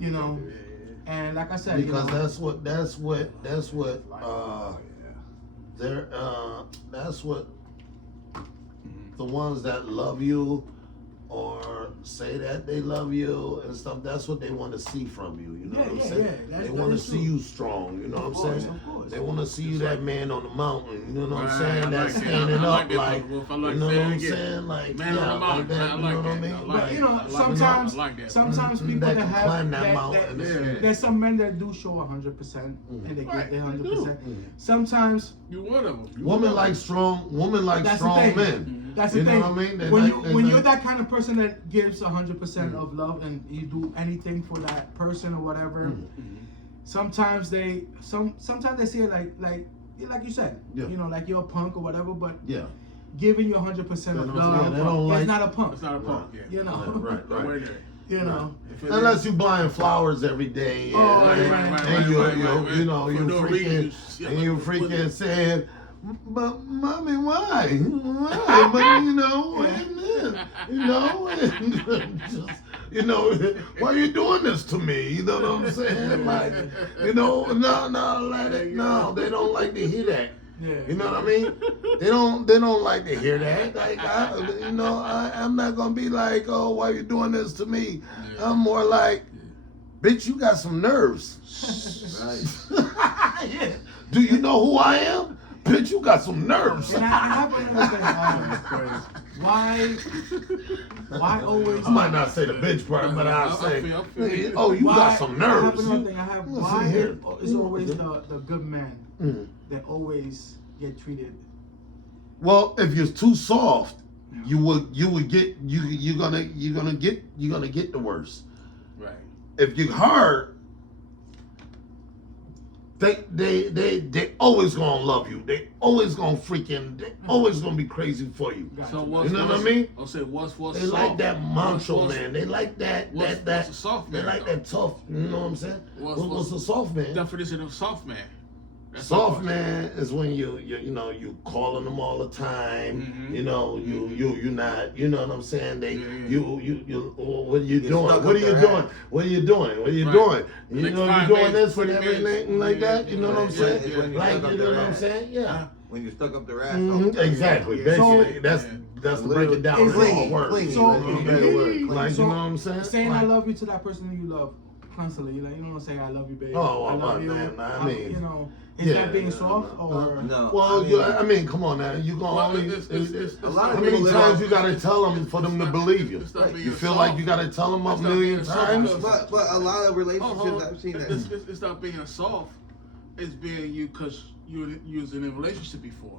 You know, and like I said, because you know, that's what the ones that love you or say that they love you and stuff, that's what they want to see from you. You know what I'm saying? They want to see you strong. You know what I'm saying? They want to see you that man on the mountain. You know what I'm saying? That's standing up like, you know what I'm saying? Like, man on the mountain. Like that. You know what I mean? But you know, sometimes people that have climb that mountain. There's some men that do show 100% and they get their 100%. Sometimes you one of them. Women like strong men. That's the thing. You know what I mean? When you're that kind of person that gives 100% of love and you do anything for that person or whatever, sometimes they see it like you said, you know, like you're a punk or whatever, but giving you 100% of love, it's not a punk. It's not a punk. Yeah. You know, Right. You know, unless you buying flowers every day, and you freaking saying, but mommy, why? But why are you doing this to me? You know what I'm saying? Like, let it. No, they don't like to hear that. Yeah. You know what I mean? They don't like to hear that. Like, I'm not gonna be like, oh, why are you doing this to me? Yeah. I'm more like, bitch, you got some nerves. Right. Do you know who I am? Bitch, you got some nerves. And I have another why always? I might not say the bitch part, but I'll say, oh, you got some nerves. Why is always the good man that always get treated? Well, if you're too soft, you're gonna get the worst. Right. If you're hard, they always gonna love you. They always gonna they always gonna be crazy for you. So you know what I mean? I'll say what's They soft? like that macho man. They like that what's a soft man? They like that tough. You know what I'm saying? What's a soft man? Definition of soft man. That's soft man is when you calling them all the time. Mm-hmm. You know you not. You know what I'm saying? What are you doing? stuck What are up you their doing? ass. What are you doing? What are you Right. doing? You Like know you 5 doing minutes, this and 3 everything minutes. like that. You know what I'm Yeah, saying? it's when you Like stuck up you know their what I'm ass. saying? Yeah. When you stuck up their ass. Exactly. Yeah. Basically, So- that's to break it down. It's in all clean, words. clean. So, That's a better word. Like, so you know what I'm saying? saying Like- I love you to that person you love constantly, you know what I'm saying? I love you, babe. Oh, I love you. man, I mean, you know, is yeah, that being yeah, soft or? No. Well, I mean, come on now. You Well, gonna it's a lot how of many people times live you gotta tell them for them to believe you? It's not being You feel soft. like you gotta tell them a It's not million being soft times? because- But a lot of relationships Hold on. I've seen that. It's not being soft. It's being you because you was in a relationship before.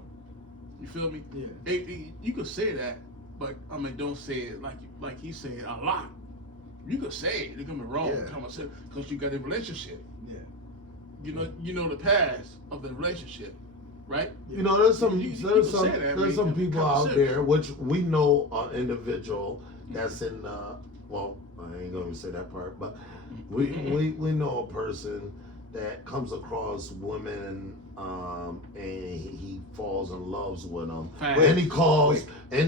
You feel me? Yeah. You could say that, but I mean, don't say it like he said a lot. You could say it. You're gonna be wrong. Yeah. Because you got a relationship. Yeah. You know the past of the relationship, right? You know, there's some You can say that, I there's mean, some people common out sense. there which we know an individual that's in well, I ain't gonna say that part, but we know a person that comes across women and he falls in love with them, Facts. and he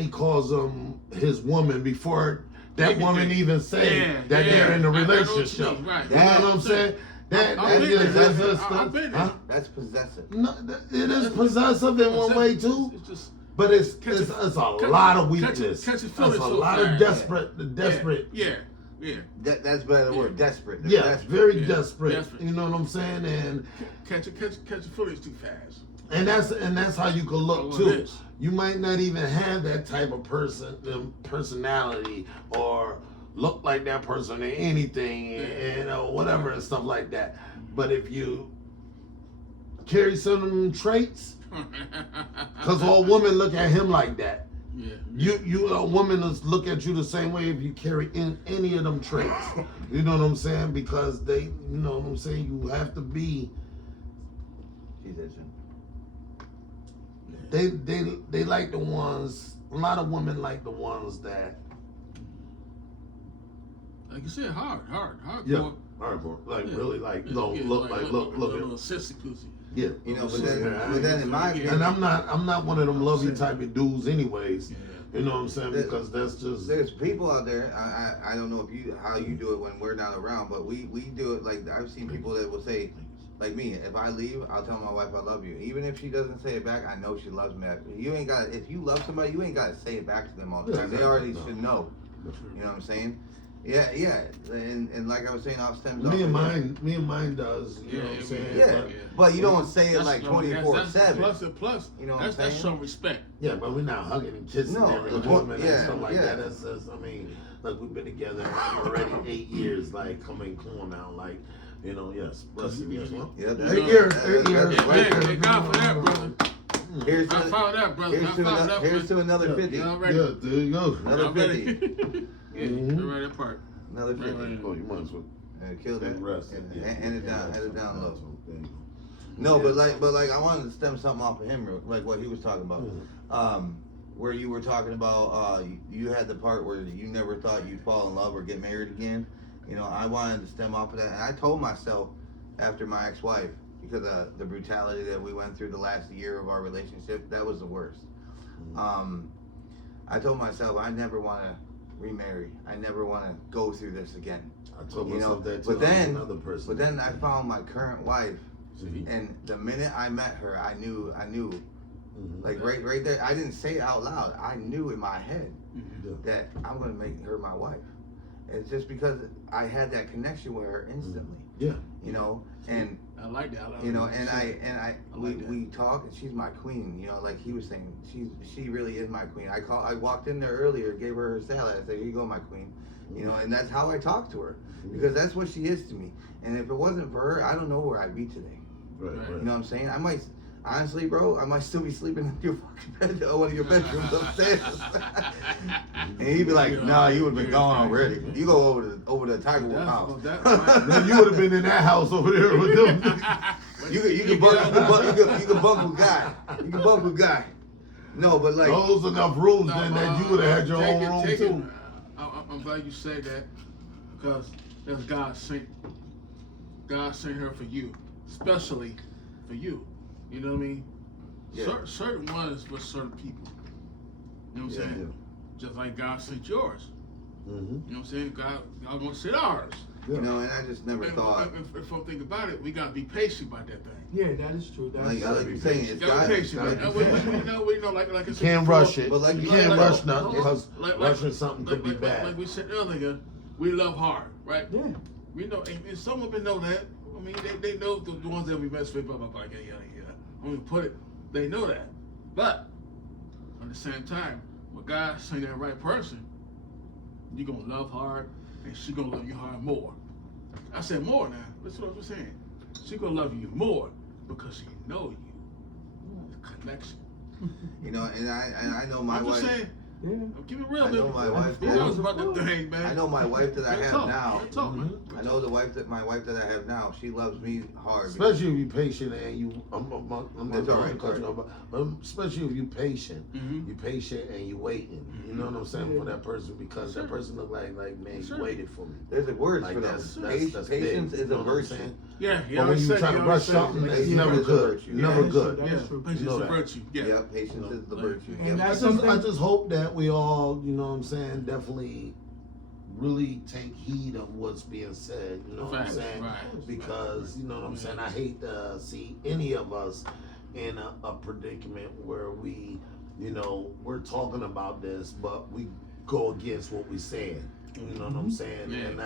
calls them his woman before that Everything. woman even say Yeah, that yeah. they're in a I know what you relationship. mean, right. You know what I'm saying? I've been there. That's possessive. No, it is possessive in one way too, It's just but it's Catch a lot of weakness. catch your It's feelings a so lot of fast. desperate. Yeah. That's better word. Desperate. They're Yeah, desperate. very Yeah, desperate. desperate. You know what I'm saying? And Catch your feelings too fast. that's how you can look Oh, it too. is. You might not even have that type of personality or look like that person or anything and whatever and stuff like that. But if you carry some of them traits, because all women look at him like that. Yeah. You a woman will look at you the same way if you carry in any of them traits. You know what I'm saying? Because they, you know what I'm saying, you have to be. They like the ones. A lot of women like the ones that. Like you said, hard. Yeah, hardcore. Like really, like look little sissy pussy. Yeah, You know, but then in my opinion, and I'm not one of them lovey type of dudes, anyways. Yeah. You know what I'm saying? Because that's just. there's people out there. I don't know how you do it when we're not around, but we do it. Like I've seen people that will say, like me, if I leave, I'll tell my wife I love you. Even if she doesn't say it back, I know she loves me. You ain't got. If you love somebody, you ain't got to say it back to them all the time. They already should know. You know what I'm saying? Yeah. And like I was saying, off stems. Me and mine does. You know what I'm saying? Yeah, but you don't say it like 24/7. Plus, You know what I'm that's saying? showing respect. Yeah, but we're not hugging and kissing No, every the woman point- and stuff like yeah. that. That's I mean, like we've been together already 8 years. Like, come on now, like, you know, yes, bless you, yes, well. Yeah, 8 years, 8 years. Yeah, right man, there. thank God for that, brother. Here's I to, found that, brother. here's to another 50. Yeah, I'm Yeah, ready. there you go. Another I'm ready. 50. Yeah, Mhm. I'm ready to part. Another 50. Right. Oh, you might as well Kill that. rest. And it down low. There you go. No, but like I wanted to stem something off of him, like what he was talking about. Where you were talking about, you had the part where you never thought you'd fall in love or get married again. You know, I wanted to stem off of that, and I told myself after my ex-wife, because of the brutality that we went through the last year of our relationship, that was the worst. I told myself I never want to remarry. I never want to go through this again. I told You know, myself that too. but then, another person. But then I found my current wife, See? and the minute I met her, I knew, Mhm. like right there. I didn't say it out loud. I knew in my head Yeah. that I'm gonna make her my wife. It's just because I had that connection with her instantly. Yeah. You know, and I like that. you know, and I like that. we talk, and she's my queen. You know, like he was saying, she really is my queen. I walked in there earlier, gave her salad. I said, "Here you go, my queen." You know, and that's how I talk to her, because that's what she is to me. And if it wasn't for her, I don't know where I'd be today. Right. You know what I'm saying? I might, honestly, bro, I might still be sleeping in your fucking bed, one of your bedrooms upstairs. And he'd be like, "Nah, you would have been gone already. You go over to Tiger Wolf house." No, you would have been in that house over there with them. You can bump a guy. You can bump a guy. No, but like those enough rooms then that you would have had your own room too. I'm glad you said that because that's God sent. God sent her for you, especially for you. You know what I mean? Yeah. Certain ones for certain people. You know what I'm saying? Yeah. Just like God sent yours. You know what I'm saying? God gonna send ours. You know, and I just never thought. If I think about it, we gotta be patient about that thing. Yeah, that is true. That's like you're saying, it's gotta be patient. We know, like you can't rush it. But like you can't rush nothing because rushing something could be bad. Like we said earlier, we love hard, right? Yeah. We know, and some women know that. I mean, they know the ones that we mess with, blah, blah, blah, yeah. I'm gonna put it, they know that. But, at the same time, when God send that right person, you're gonna love hard, and she gonna love you hard more. I said more now, that's what I'm saying. She gonna love you more, because she know you. The connection. You know, and I know my I'm wife. just saying, yeah. Keep it real, I know my wife. He knows about the thing, man. I know my wife that I have now. Man. I know my wife that I have now. She loves me hard. Especially if you're patient and you. I'm not right, cut you off, but especially if you're patient, you're patient and you're waiting. You know what I'm saying for that person because that person look like man, you waited for me. There's a word like for that's patience big. is a virtue. Yeah, but when you try to rush something, it's never good. Never good. Patience is a virtue. Yeah, patience is the virtue. And I just hope that we all, you know what I'm saying, definitely really take heed of what's being said, you know what I'm saying? Right. Because, you know what I'm saying, I hate to see any of us in a predicament where we, you know, we're talking about this, but we go against what we're saying. You know what I'm saying? Yeah. And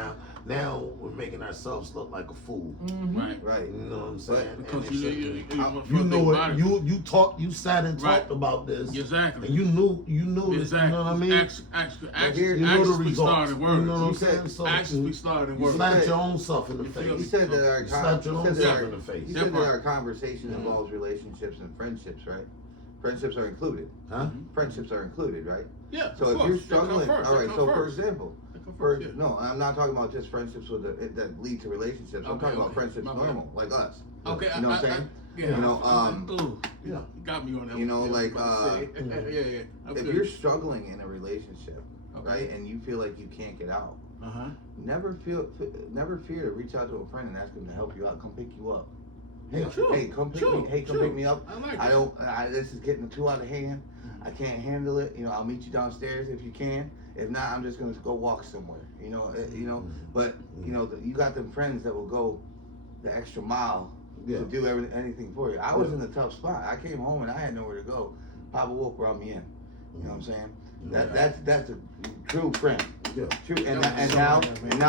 now we're making ourselves look like a fool. Right. You know what I'm saying? Because you know it. You sat and talked about this. Exactly. And you knew exactly. You know what I mean? Actually, you know the results. Started words. You know what I'm saying? So actually started words. You slapped your own self in the face. You said that our face. You said that our conversation involves relationships and friendships, right? Friendships are included. Huh? Friendships are included, right? Yeah. So if you're struggling, all right. So for example. Yeah. No, I'm not talking about just friendships that lead to relationships. I'm talking about friendships normal, like us. Okay, you know what I'm saying? Yeah. You know, you got me on that. You know, like yeah. If you're struggling in a relationship, right, and you feel like you can't get out, never fear to reach out to a friend and ask them to help you out, come pick you up. Hey, come pick me up. I like this is getting too out of hand. I can't handle it. You know, I'll meet you downstairs if you can. If not, I'm just gonna go walk somewhere. You know. But you know, you got them friends that will go the extra mile to do anything for you. I was in a tough spot. I came home and I had nowhere to go. PappaWolf brought me in. You know what I'm saying? That's a true friend. Yeah. True. And now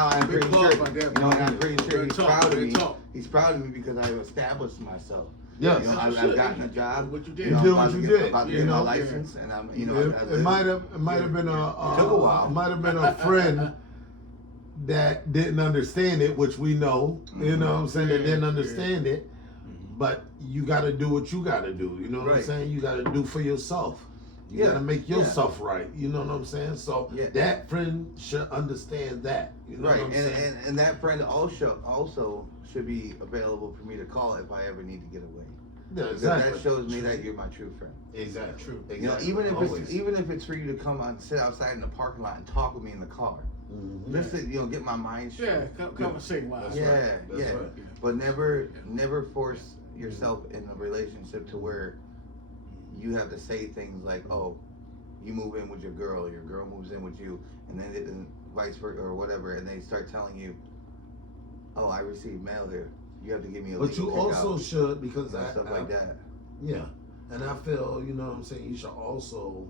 I'm pretty sure. You know, and I'm pretty sure he's proud of me. He's proud of me because I've established myself. Yes. You know, I've gotten a job. What you did. You know, You did I'm what you about did. to get You my know, license, and I'm. You know, it might have been it took a while. It might have been a friend that didn't understand it, which we know. You know what I'm saying? That didn't understand it. But you got to do what you got to do. You know what I'm saying? You got to do for yourself. You got to make yourself right. You know what I'm saying? So that friend should understand that. You know what I'm saying? And that friend also should be available for me to call if I ever need to get away. Yeah, because exactly. that shows me that you're my true friend. Exactly. True. You know, even if it's for you to come and sit outside in the parking lot and talk with me in the car. Just to, you know, get my mind straight. Yeah, conversation wise. Yeah. But never force yourself in a relationship to where you have to say things like, oh, you move in with your girl moves in with you, and then and vice versa or whatever, and they start telling you, oh, I received mail here. You have to give me a. But you also should, because stuff like that. Yeah, and I feel, you know what I'm saying, you should also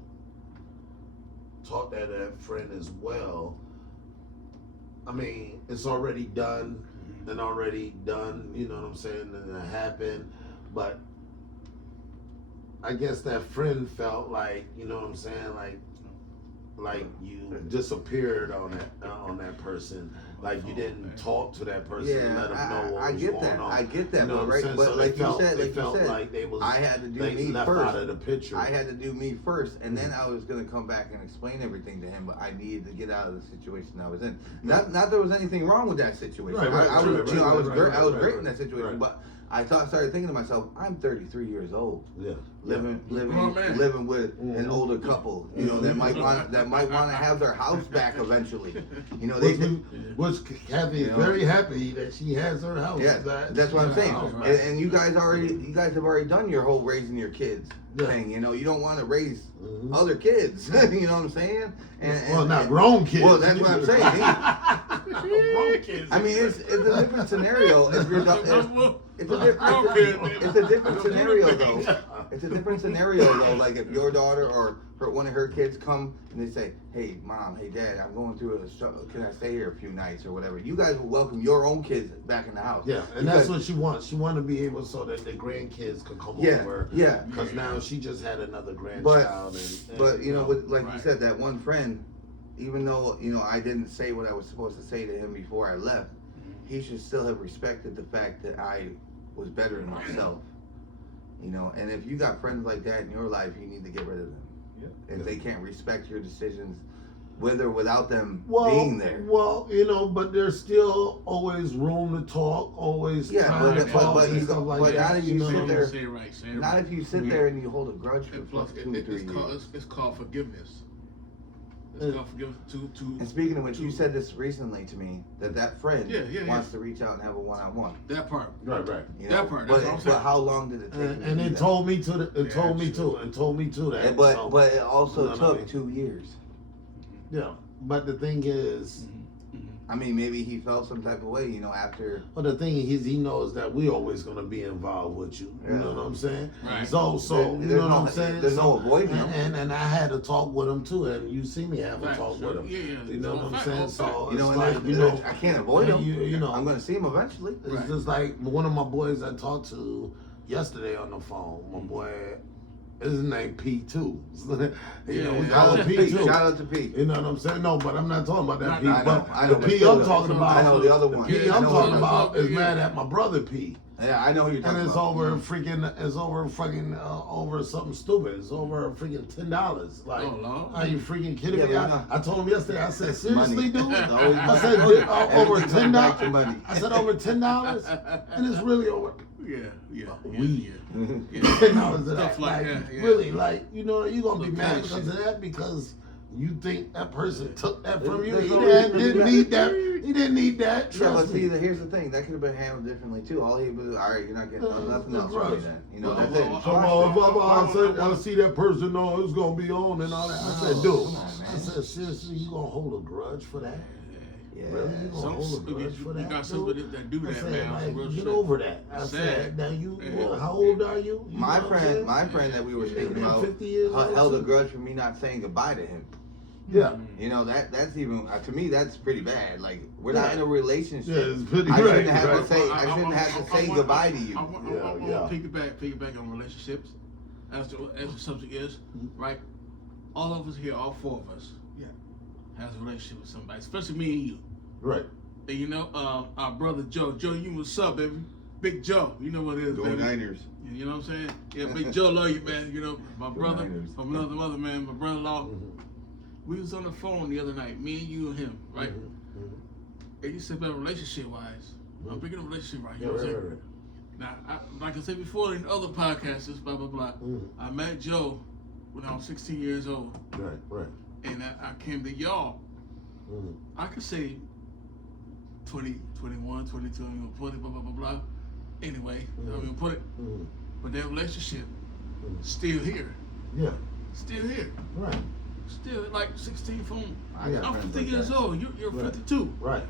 talk to that friend as well. I mean, it's already done and already done, you know what I'm saying, and it happened, but I guess that friend felt like, you know what I'm saying, like you disappeared on that person, like you didn't talk to that person and let them know what was going on. I get that, you know but so like you said, like they was, I had to do me left first. out of the picture. I had to do me first, and then I was gonna come back and explain everything to him. But I needed to get out of the situation I was in. Not there was anything wrong with that situation. I was great in that situation, I started thinking to myself, I'm 33 years old. Yeah. Living with an older couple, you know, that might want to have their house back eventually. You know, which Kathy is very happy that she has her house. Yeah, that's what I'm saying. And you guys have already done your whole raising your kids thing. You know, you don't want to raise other kids. You know what I'm saying? Not grown kids. Well, that's what I'm saying. Grown kids. I mean, it's a different scenario. It's a different scenario though. It's a different scenario though. Like if your daughter or one of her kids come and they say, "Hey, mom, hey, dad, I'm going through a struggle. Can I stay here a few nights or whatever?" You guys will welcome your own kids back in the house. Yeah, and that's what she wants. She wants to be able so that the grandkids can come over. Yeah. Because now she just had another grandchild. But you know, you said, that one friend, even though I didn't say what I was supposed to say to him before I left, he should still have respected the fact that I was better than myself. You know, and if you got friends like that in your life, you need to get rid of them. Yeah. If they can't respect your decisions, with or without them being there. Well, you know, but there's still always room to talk, always time to talk and stuff like that. Not if you sit there. Say it right. Not if you sit there and you hold a grudge for 2 or 3 years. It's called forgiveness. It's called forgiveness. And speaking of which, you said this recently to me that friend wants to reach out and have a one-on-one. That part. Right. You that know? part. But how long did it take? And it told me to. It told me to that. But it also took 2 years. Yeah, but the thing is, I mean, maybe he felt some type of way, you know, after. Well, the thing is, he knows that we're always gonna be involved with you. You know what I'm saying? Right. So you know what I'm saying? There's no avoiding him. And I had to talk with him too, and you see me have a talk with him. Yeah. You know what I'm saying? So you know, it's I can't avoid him. You know, I'm gonna see him eventually. It's just like one of my boys I talked to yesterday on the phone. My boy. His name P2. You know, we call him P2. Shout out to P. You know what I'm saying? No, but I'm not talking about that P. I know, the P I'm talking about. I know the other one. P I'm talking about is mad at my brother P. Yeah, I know who you're talking about. And it's over something stupid. It's over freaking $10. Like, are you freaking kidding me? I told him yesterday. I said, seriously, dude? I said over $10. I said over $10, and it's really over. $10 of that. Like really, like you know, you're gonna be mad because of that because you think that person took that from you. He didn't need that. He didn't need that. Trust me. Here's the thing. That could have been handled differently too. All he was, all right, you're not getting nothing else from me then. You know, that's it. So I see that person. No, it's gonna be on and all that. I said, dude. I said, seriously, you gonna hold a grudge for that? Yeah. Really? You gonna hold a grudge for that? You got somebody that do that, man. Like, get over that. I said, now how old are you? My friend that we were speaking about held a grudge for me not saying goodbye to him. Yeah. You know, that's even, to me, that's pretty bad. Like, we're not in a relationship. Yeah, it's pretty I shouldn't have to say goodbye to you. I want to piggyback on relationships as the subject is, right? All of us here, all 4 of us, has a relationship with somebody, especially me and you. Right. And you know, our brother Joe. Joe, you what's up, baby? Big Joe. You know what it is, Go baby. Niners. You know what I'm saying? Yeah, Big Joe love you, man. You know, my brother Niners. from another mother, man, my brother-in-law. We was on the phone the other night, me and you and him, right? And you said about relationship-wise. I'm bringing a relationship right here. Right. Now, like I said before in other podcasts, blah, blah, blah, I met Joe when I was 16 years old. Right. And I came to y'all. I could say 20, 21, 22, I'm gonna put it, blah, blah, blah, blah. Anyway, I'm gonna put it. But that relationship, still here. Yeah. Still here. Right. Still like 16 from, I'm 50 years old, you're 52. Right.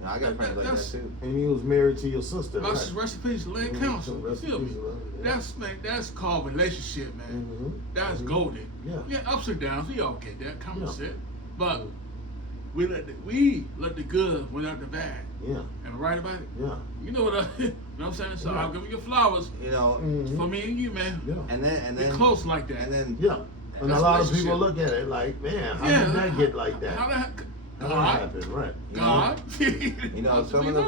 Yeah, I got friends like that too. And he was married to your sister. My recipes, land council. So Feel me? That's called relationship, man. That's golden. Yeah, ups and downs, we all get that, common sense. But we let the good without the bad. Yeah. Am I right about it? Yeah. You know what you know what I'm saying? So I'll give you your flowers. You know, for me and you, man. Yeah. And then we're close like that. And then and a lot of people look at it like, man, how did that get like that? How that happened, right? God. You know, some of the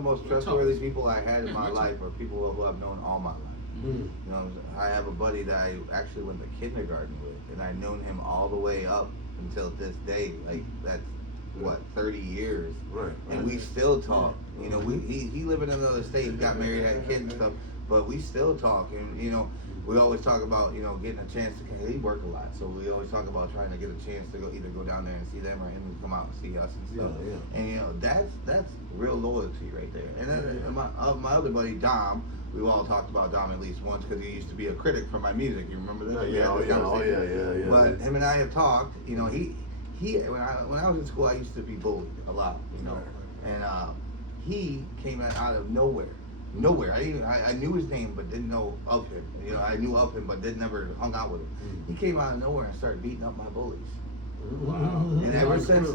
most trustworthy people I had in my life are people who I've known all my life. You know, I have a buddy that I actually went to kindergarten with, and I've known him all the way up until this day. Like what, 30 years. Right. And we still talk. You know, he lived in another state, got married, had kids and stuff, but we still talk. And, you know, we always talk about, you know, getting a chance to, he work a lot, so we always talk about trying to get a chance to either go down there and see them or him and come out and see us and stuff. Yeah. And, you know, that's real loyalty right there. And then my other buddy, Dom, we've all talked about Dom at least once because he used to be a critic for my music. You remember that? Yeah. But him and I have talked. You know, he when I was in school, I used to be bullied a lot. You know, and he came out of nowhere. I knew his name but didn't know of him. You know, I knew of him but never hung out with him. He came out of nowhere and started beating up my bullies. Wow. And ever since,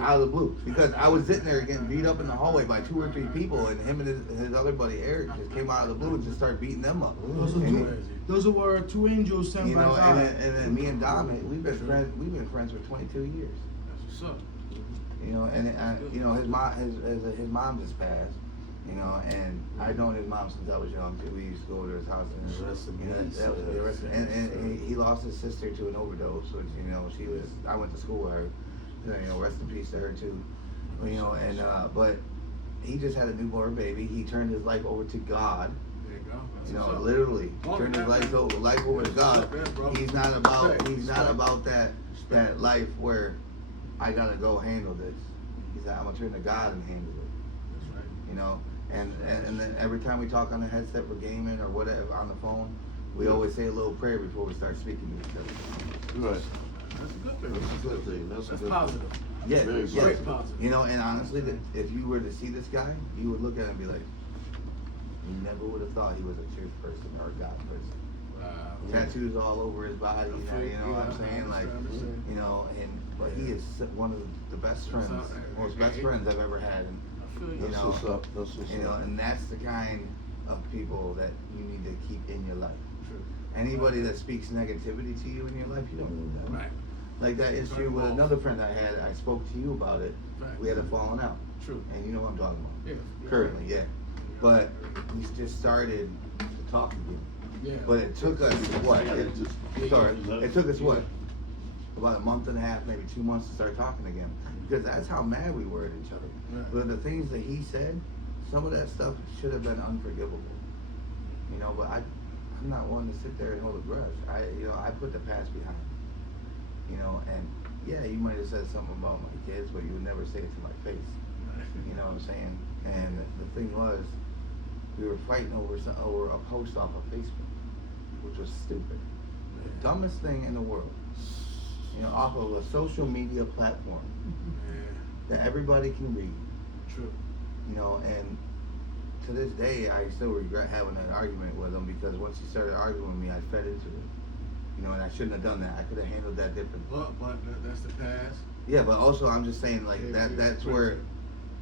out of the blue, because I was sitting there getting beat up in the hallway by 2 or 3 people, and him and his other buddy Eric just came out of the blue and just started beating them up. Those were 2 angels sent by God. And then me and Dom, we've been friends for 22 years. That's what's up. You know, and you know, his mom just passed. You know, and I'd known his mom since I was young. We used to go to his house, and he lost his sister to an overdose. Which, you know, I went to school with her. You know, rest in peace to her too. You know, and but he just had a newborn baby. He turned his life over to God. There you go. You know, literally turned his life over to God. He's not about that life where I gotta go handle this. He said, I'm gonna turn to God and handle it. That's right. You know. And then every time we talk on the headset for gaming or whatever on the phone, we always say a little prayer before we start speaking to each other. Right. That's a good thing. That's a good thing. That's positive. Yeah, Very positive. You know, and honestly, if you were to see this guy, you would look at him and be like, you never would have thought he was a church person or a God person. Wow. Tattoos all over his body, you know what I'm saying? Like, you know, but he is one of the best friends, most best friends I've ever had. And, you know, That's what's up. That's what's you know, up. and that's the kind of people that you need to keep in your life. True. Anybody that speaks negativity to you in your life, you don't need them. Right. Like that issue with another friend I had, I spoke to you about it. Right. We had a falling out. True. And you know what I'm talking about. Yeah. Currently, yeah. But we just started to talk again. Yeah. But it took us what? It took us what? About a month and a half, maybe 2 months to start talking again. Because that's how mad we were at each other. Right. But the things that he said, some of that stuff should have been unforgivable. You know, but I'm not one to sit there and hold a grudge. I put the past behind. You know, and yeah, you might have said something about my kids, but you would never say it to my face. You know what I'm saying? And the thing was, we were fighting over a post off of Facebook, which was stupid. The dumbest thing in the world. You know, off of a social media platform that everybody can read. True. You know, and to this day, I still regret having that argument with him because once he started arguing with me, I fed into it. You know, and I shouldn't have done that. I could have handled that differently. But that's the past. Yeah, but also I'm just saying like Yeah, that's yeah, where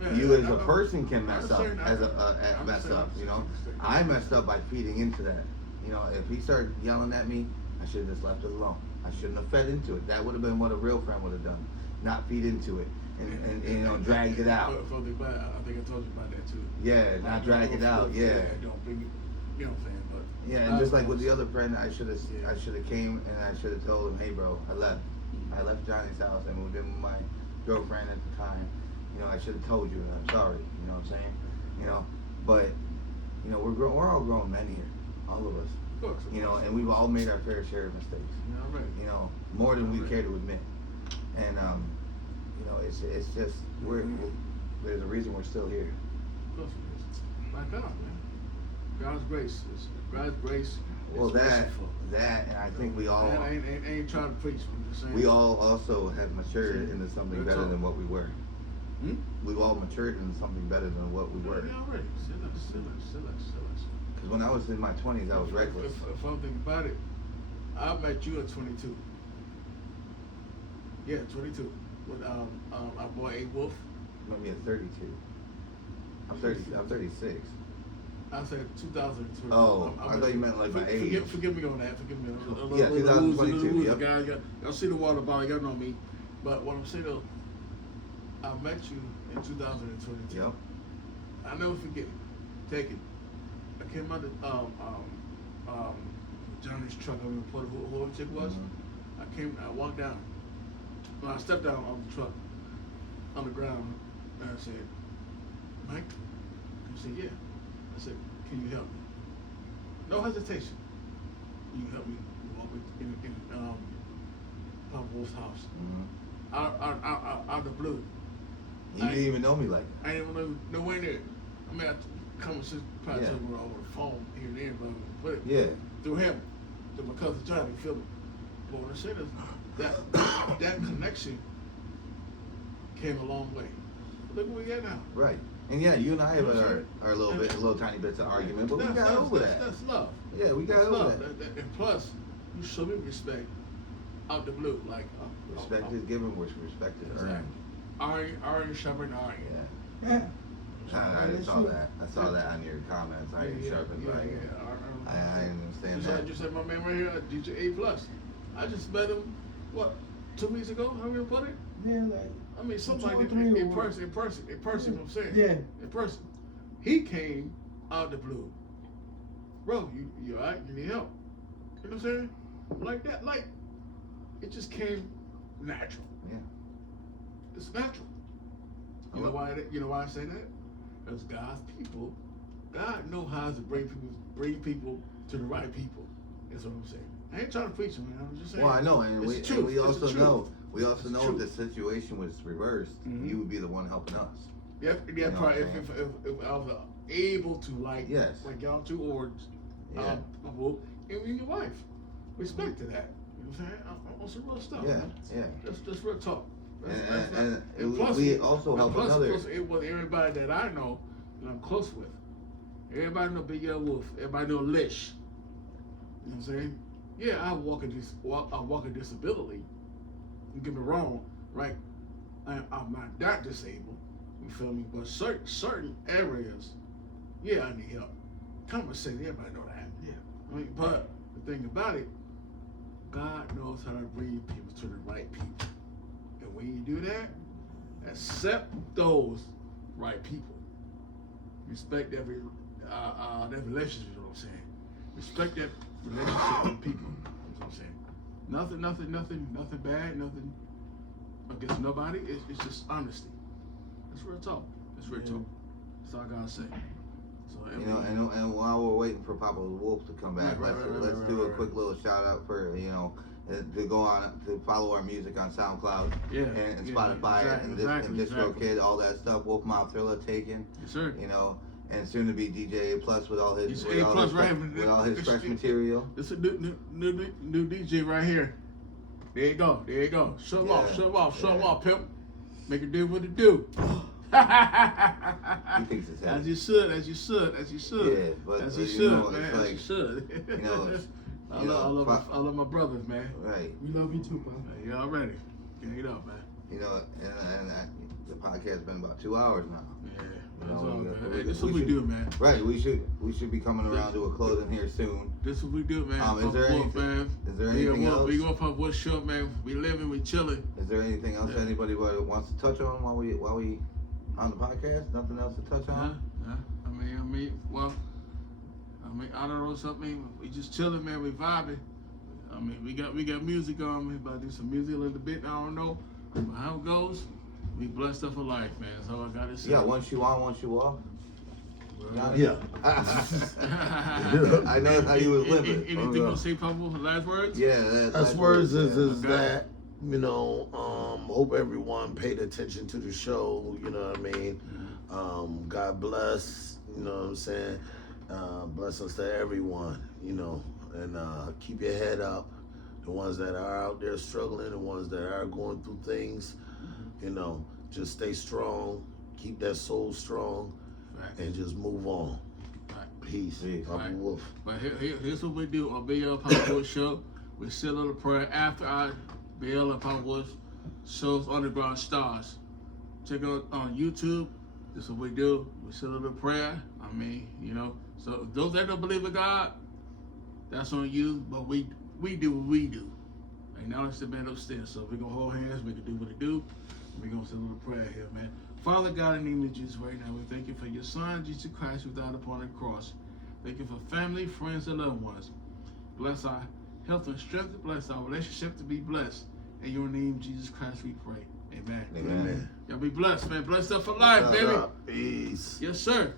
yeah, you I as a know. person can mess up I'm mess saying, up. You know, I messed up by feeding into that. You know, if he started yelling at me, I should have just left it alone. I shouldn't have fed into it. That would have been what a real friend would have done, not feed into it and you know dragged it out. For the bad, I think I told you about that too. Yeah, not drag it out. Yeah. Don't bring it. You know what I'm saying? But Yeah, and just like with the other friend, I should have came and I should have told him, hey bro, I left Johnny's house and moved in with my girlfriend at the time. You know, I should have told you, and I'm sorry. You know what I'm saying? You know, but you know we're all grown men here, all of us. Of course. You know, and we've all made our fair share of mistakes. Yeah, right. You know, more than we care to admit. And you know, it's just there's a reason we're still here. Of course it is. My God, man. God's grace. God's grace. Well, is that merciful. and I think we all I ain't trying to preach. I'm just saying. we all also have matured into something Good better talk. than what we were. Hmm? We've all matured into something better than what we were. Yeah, already. Still. Because when I was in my 20s, I was reckless. If I'm thinking about it, I met you at 22. Yeah, 22. With our boy BLwolf. Met me at 32. I'm 36. I said 2022. Oh, I thought you meant like my age. Forgive me on that. Yeah, 2022, yep. Guys, y'all see the water bottle. Y'all know me. But what I'm saying though, I met you in 2022. Yep. I never forget it. Take it. I came out of Johnny's truck. I remember whoever the chick was. Mm-hmm. I walked down. When I stepped down off the truck, on the ground, and I said, Mike? He said, yeah. I said, can you help me? No hesitation. You help me walk in PappaWolf's house. Mm-hmm. Out the blue. You didn't even know me like that. I didn't even know nowhere near. I mean, I conversation probably took me over the phone here and there, but through him, through my cousin John, you feel me? But what I said is that connection came a long way. Look where we at now. Right. And yeah, you and I have our little tiny bits of argument, but we got over that. That's love. Yeah, we got over that. And plus, you show me respect out the blue. Like respect is given, which respect is earned. Iron sharpened iron. Yeah. I saw that. I saw that on your comments. Iron sharpened iron. I understand that. Just said my man right here, DJ Aplus. I just met him, what, 2 weeks ago? How you put it? Yeah, like. I mean, somebody in person, you know what I'm saying? Yeah. In person. He came out the blue. Bro, you all right? You need help? You know what I'm saying? Like that, like, it just came natural. Yeah. It's natural. You know why I say that? Because God's people, God knows how to bring people to the right people. That's what I'm saying. I ain't trying to preach, man. I'm just saying. Well, I know, and we also know. We also know if the situation was reversed, you would be the one helping us. Yeah, probably. If I was able to, like y'all two, or and your wife, respect to that. You know what I'm saying? On some real stuff. Yeah, man. yeah. That's real talk. And plus, we also help another. Plus, it was everybody that I know that I'm close with. Everybody know BLwolf. Everybody know Lish. You know what I'm saying? Yeah, I walk a disability. Don't get me wrong, right? I'm not that disabled. You feel me? But certain areas, yeah, I need help. Common sense, everybody know that. Yeah. I mean, but the thing about it, God knows how to bring people to the right people. And when you do that, accept those right people. Respect every that relationship, you know what I'm saying? Respect that relationship with people. You know what I'm saying? Nothing bad, nothing against nobody. It's just honesty. It's real talk. It's real talk. That's all I gotta say. So, and while we're waiting for PappaWolf to come back, let's do a quick little shout out for to go on to follow our music on SoundCloud and Spotify and DistroKid, all that stuff. Wolfmouth Thriller Taken. Yes, sir. And soon to be DJ Aplus with all his fresh material. This is a new DJ right here. There you go. Show him off, pimp. Make it do what it do. He thinks it's as you should. Yeah, but as you should, man. Like, as you should. I love my brothers, man. Right. We love you too, bro. You already. Get it up, man. And the podcast has been about 2 hours now. Yeah. That's all good. This is what we do, man. Right. We should be coming around to a closing here soon. This is what we do, man. Is there anything else? We go for what's short, man. We living, we chilling. Is there anything else anybody wants to touch on while we on the podcast? Nothing else to touch on? I don't know something. We just chilling, man. We vibing. I mean, we got music on. We about to do some music a little bit. I don't know how it goes. We blessed up for life, man. That's all I gotta say. Yeah, once you on, once you off. Yeah. I know how you was living. Anything to say, Papa? Last words? Yeah. Last words is that, hope everyone paid attention to the show, you know what I mean? God bless, you know what I'm saying? Blessings to everyone, and keep your head up. The ones that are out there struggling, the ones that are going through things, just stay strong, keep that soul strong, and just move on. Peace. PappaWolf. But here's what we do on BL PappaWolf show. We say a little prayer after our BL and PappaWolf shows Underground Stars. Check it out on YouTube. This is what we do. We say a little prayer. So those that don't believe in God, that's on you. But we do what we do. And now it's the man upstairs. So we're gonna hold hands. We can do what we do. We're gonna say a little prayer here, man. Father God, in the name of Jesus, right now, we thank you for your Son, Jesus Christ, who died upon the cross. Thank you for family, friends, and loved ones. Bless our health and strength. Bless our relationship to be blessed. In your name, Jesus Christ, we pray. Amen. Amen. Y'all be blessed, man. Blessed up for life, baby. Peace. Yes, sir.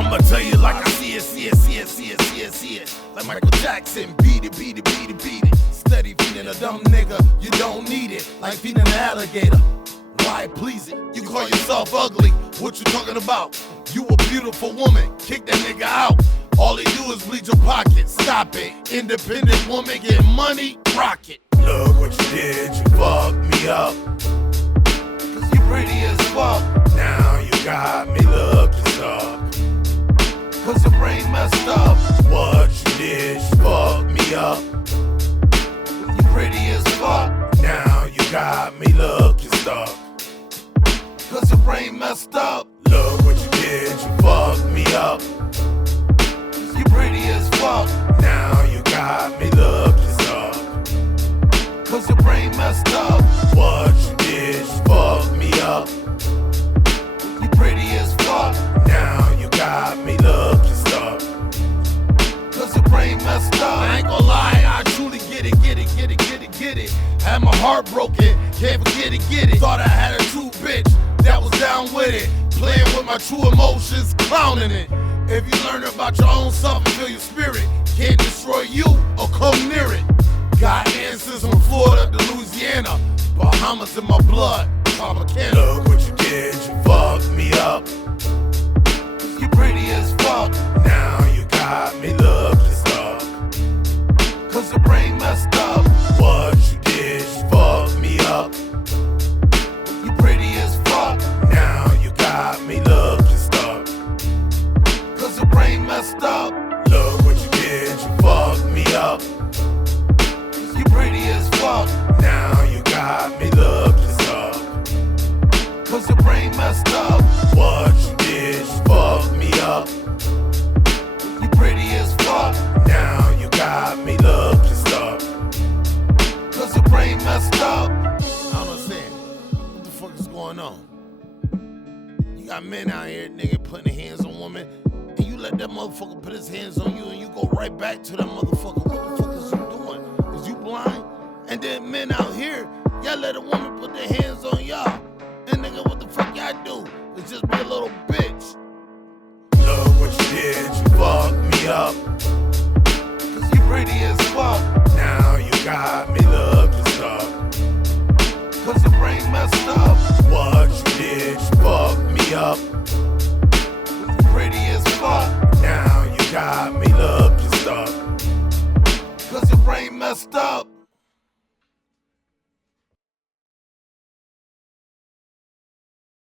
I'ma tell you like I see it. Like Michael Jackson, beat it. Steady feeding a dumb nigga, you don't need it. Like feeding an alligator, why please it? You call yourself ugly, what you talking about? You a beautiful woman, kick that nigga out. All he do is bleed your pockets, stop it. Independent woman getting money, rock it. Look what you did, you fucked me up. Cause you pretty as fuck, now you got me looking stuck. Cause your brain messed up, what you did, you fucked me up. You pretty as fuck, now you got me looking stuck. Cause your brain messed up, look what you did, you fucked me up. You pretty as fuck, now you got me looking stuck. Cause your brain messed up, what you did, you fucked me up. You pretty as fuck, now you got me looking stuck. Cause your brain messed up. I ain't gon' lie, I truly get it. Had my heart broken, can't forget it. Thought I had a true bitch that was down with it. Playing with my true emotions, clowning it. If you learn about your own self and feel your spirit, can't destroy you or come near it. Got ancestors from Florida to Louisiana, Bahamas in my blood, Tropicana. Look what you did, you fucked me up. You pretty as fuck, now you got me looking stuck. Cause your brain messed up, what you did, you fucked me up. You pretty as fuck, now you got me looking stuck. Cause your brain messed up, look what you did, you fucked me up. You pretty as fuck, now you got me looking stuck. Cause your brain messed up, what you did, you fucked me up. You pretty as fuck, now you got me looking stuck. Cause your brain messed up. I don't understand, what the fuck is going on? You got men out here, nigga, putting their hands on women, and you let that motherfucker put his hands on you and you go right back to that motherfucker. What the fuck is you doing? Is you blind? And then men out here, y'all let a woman put their hands on y'all. And nigga, what the fuck y'all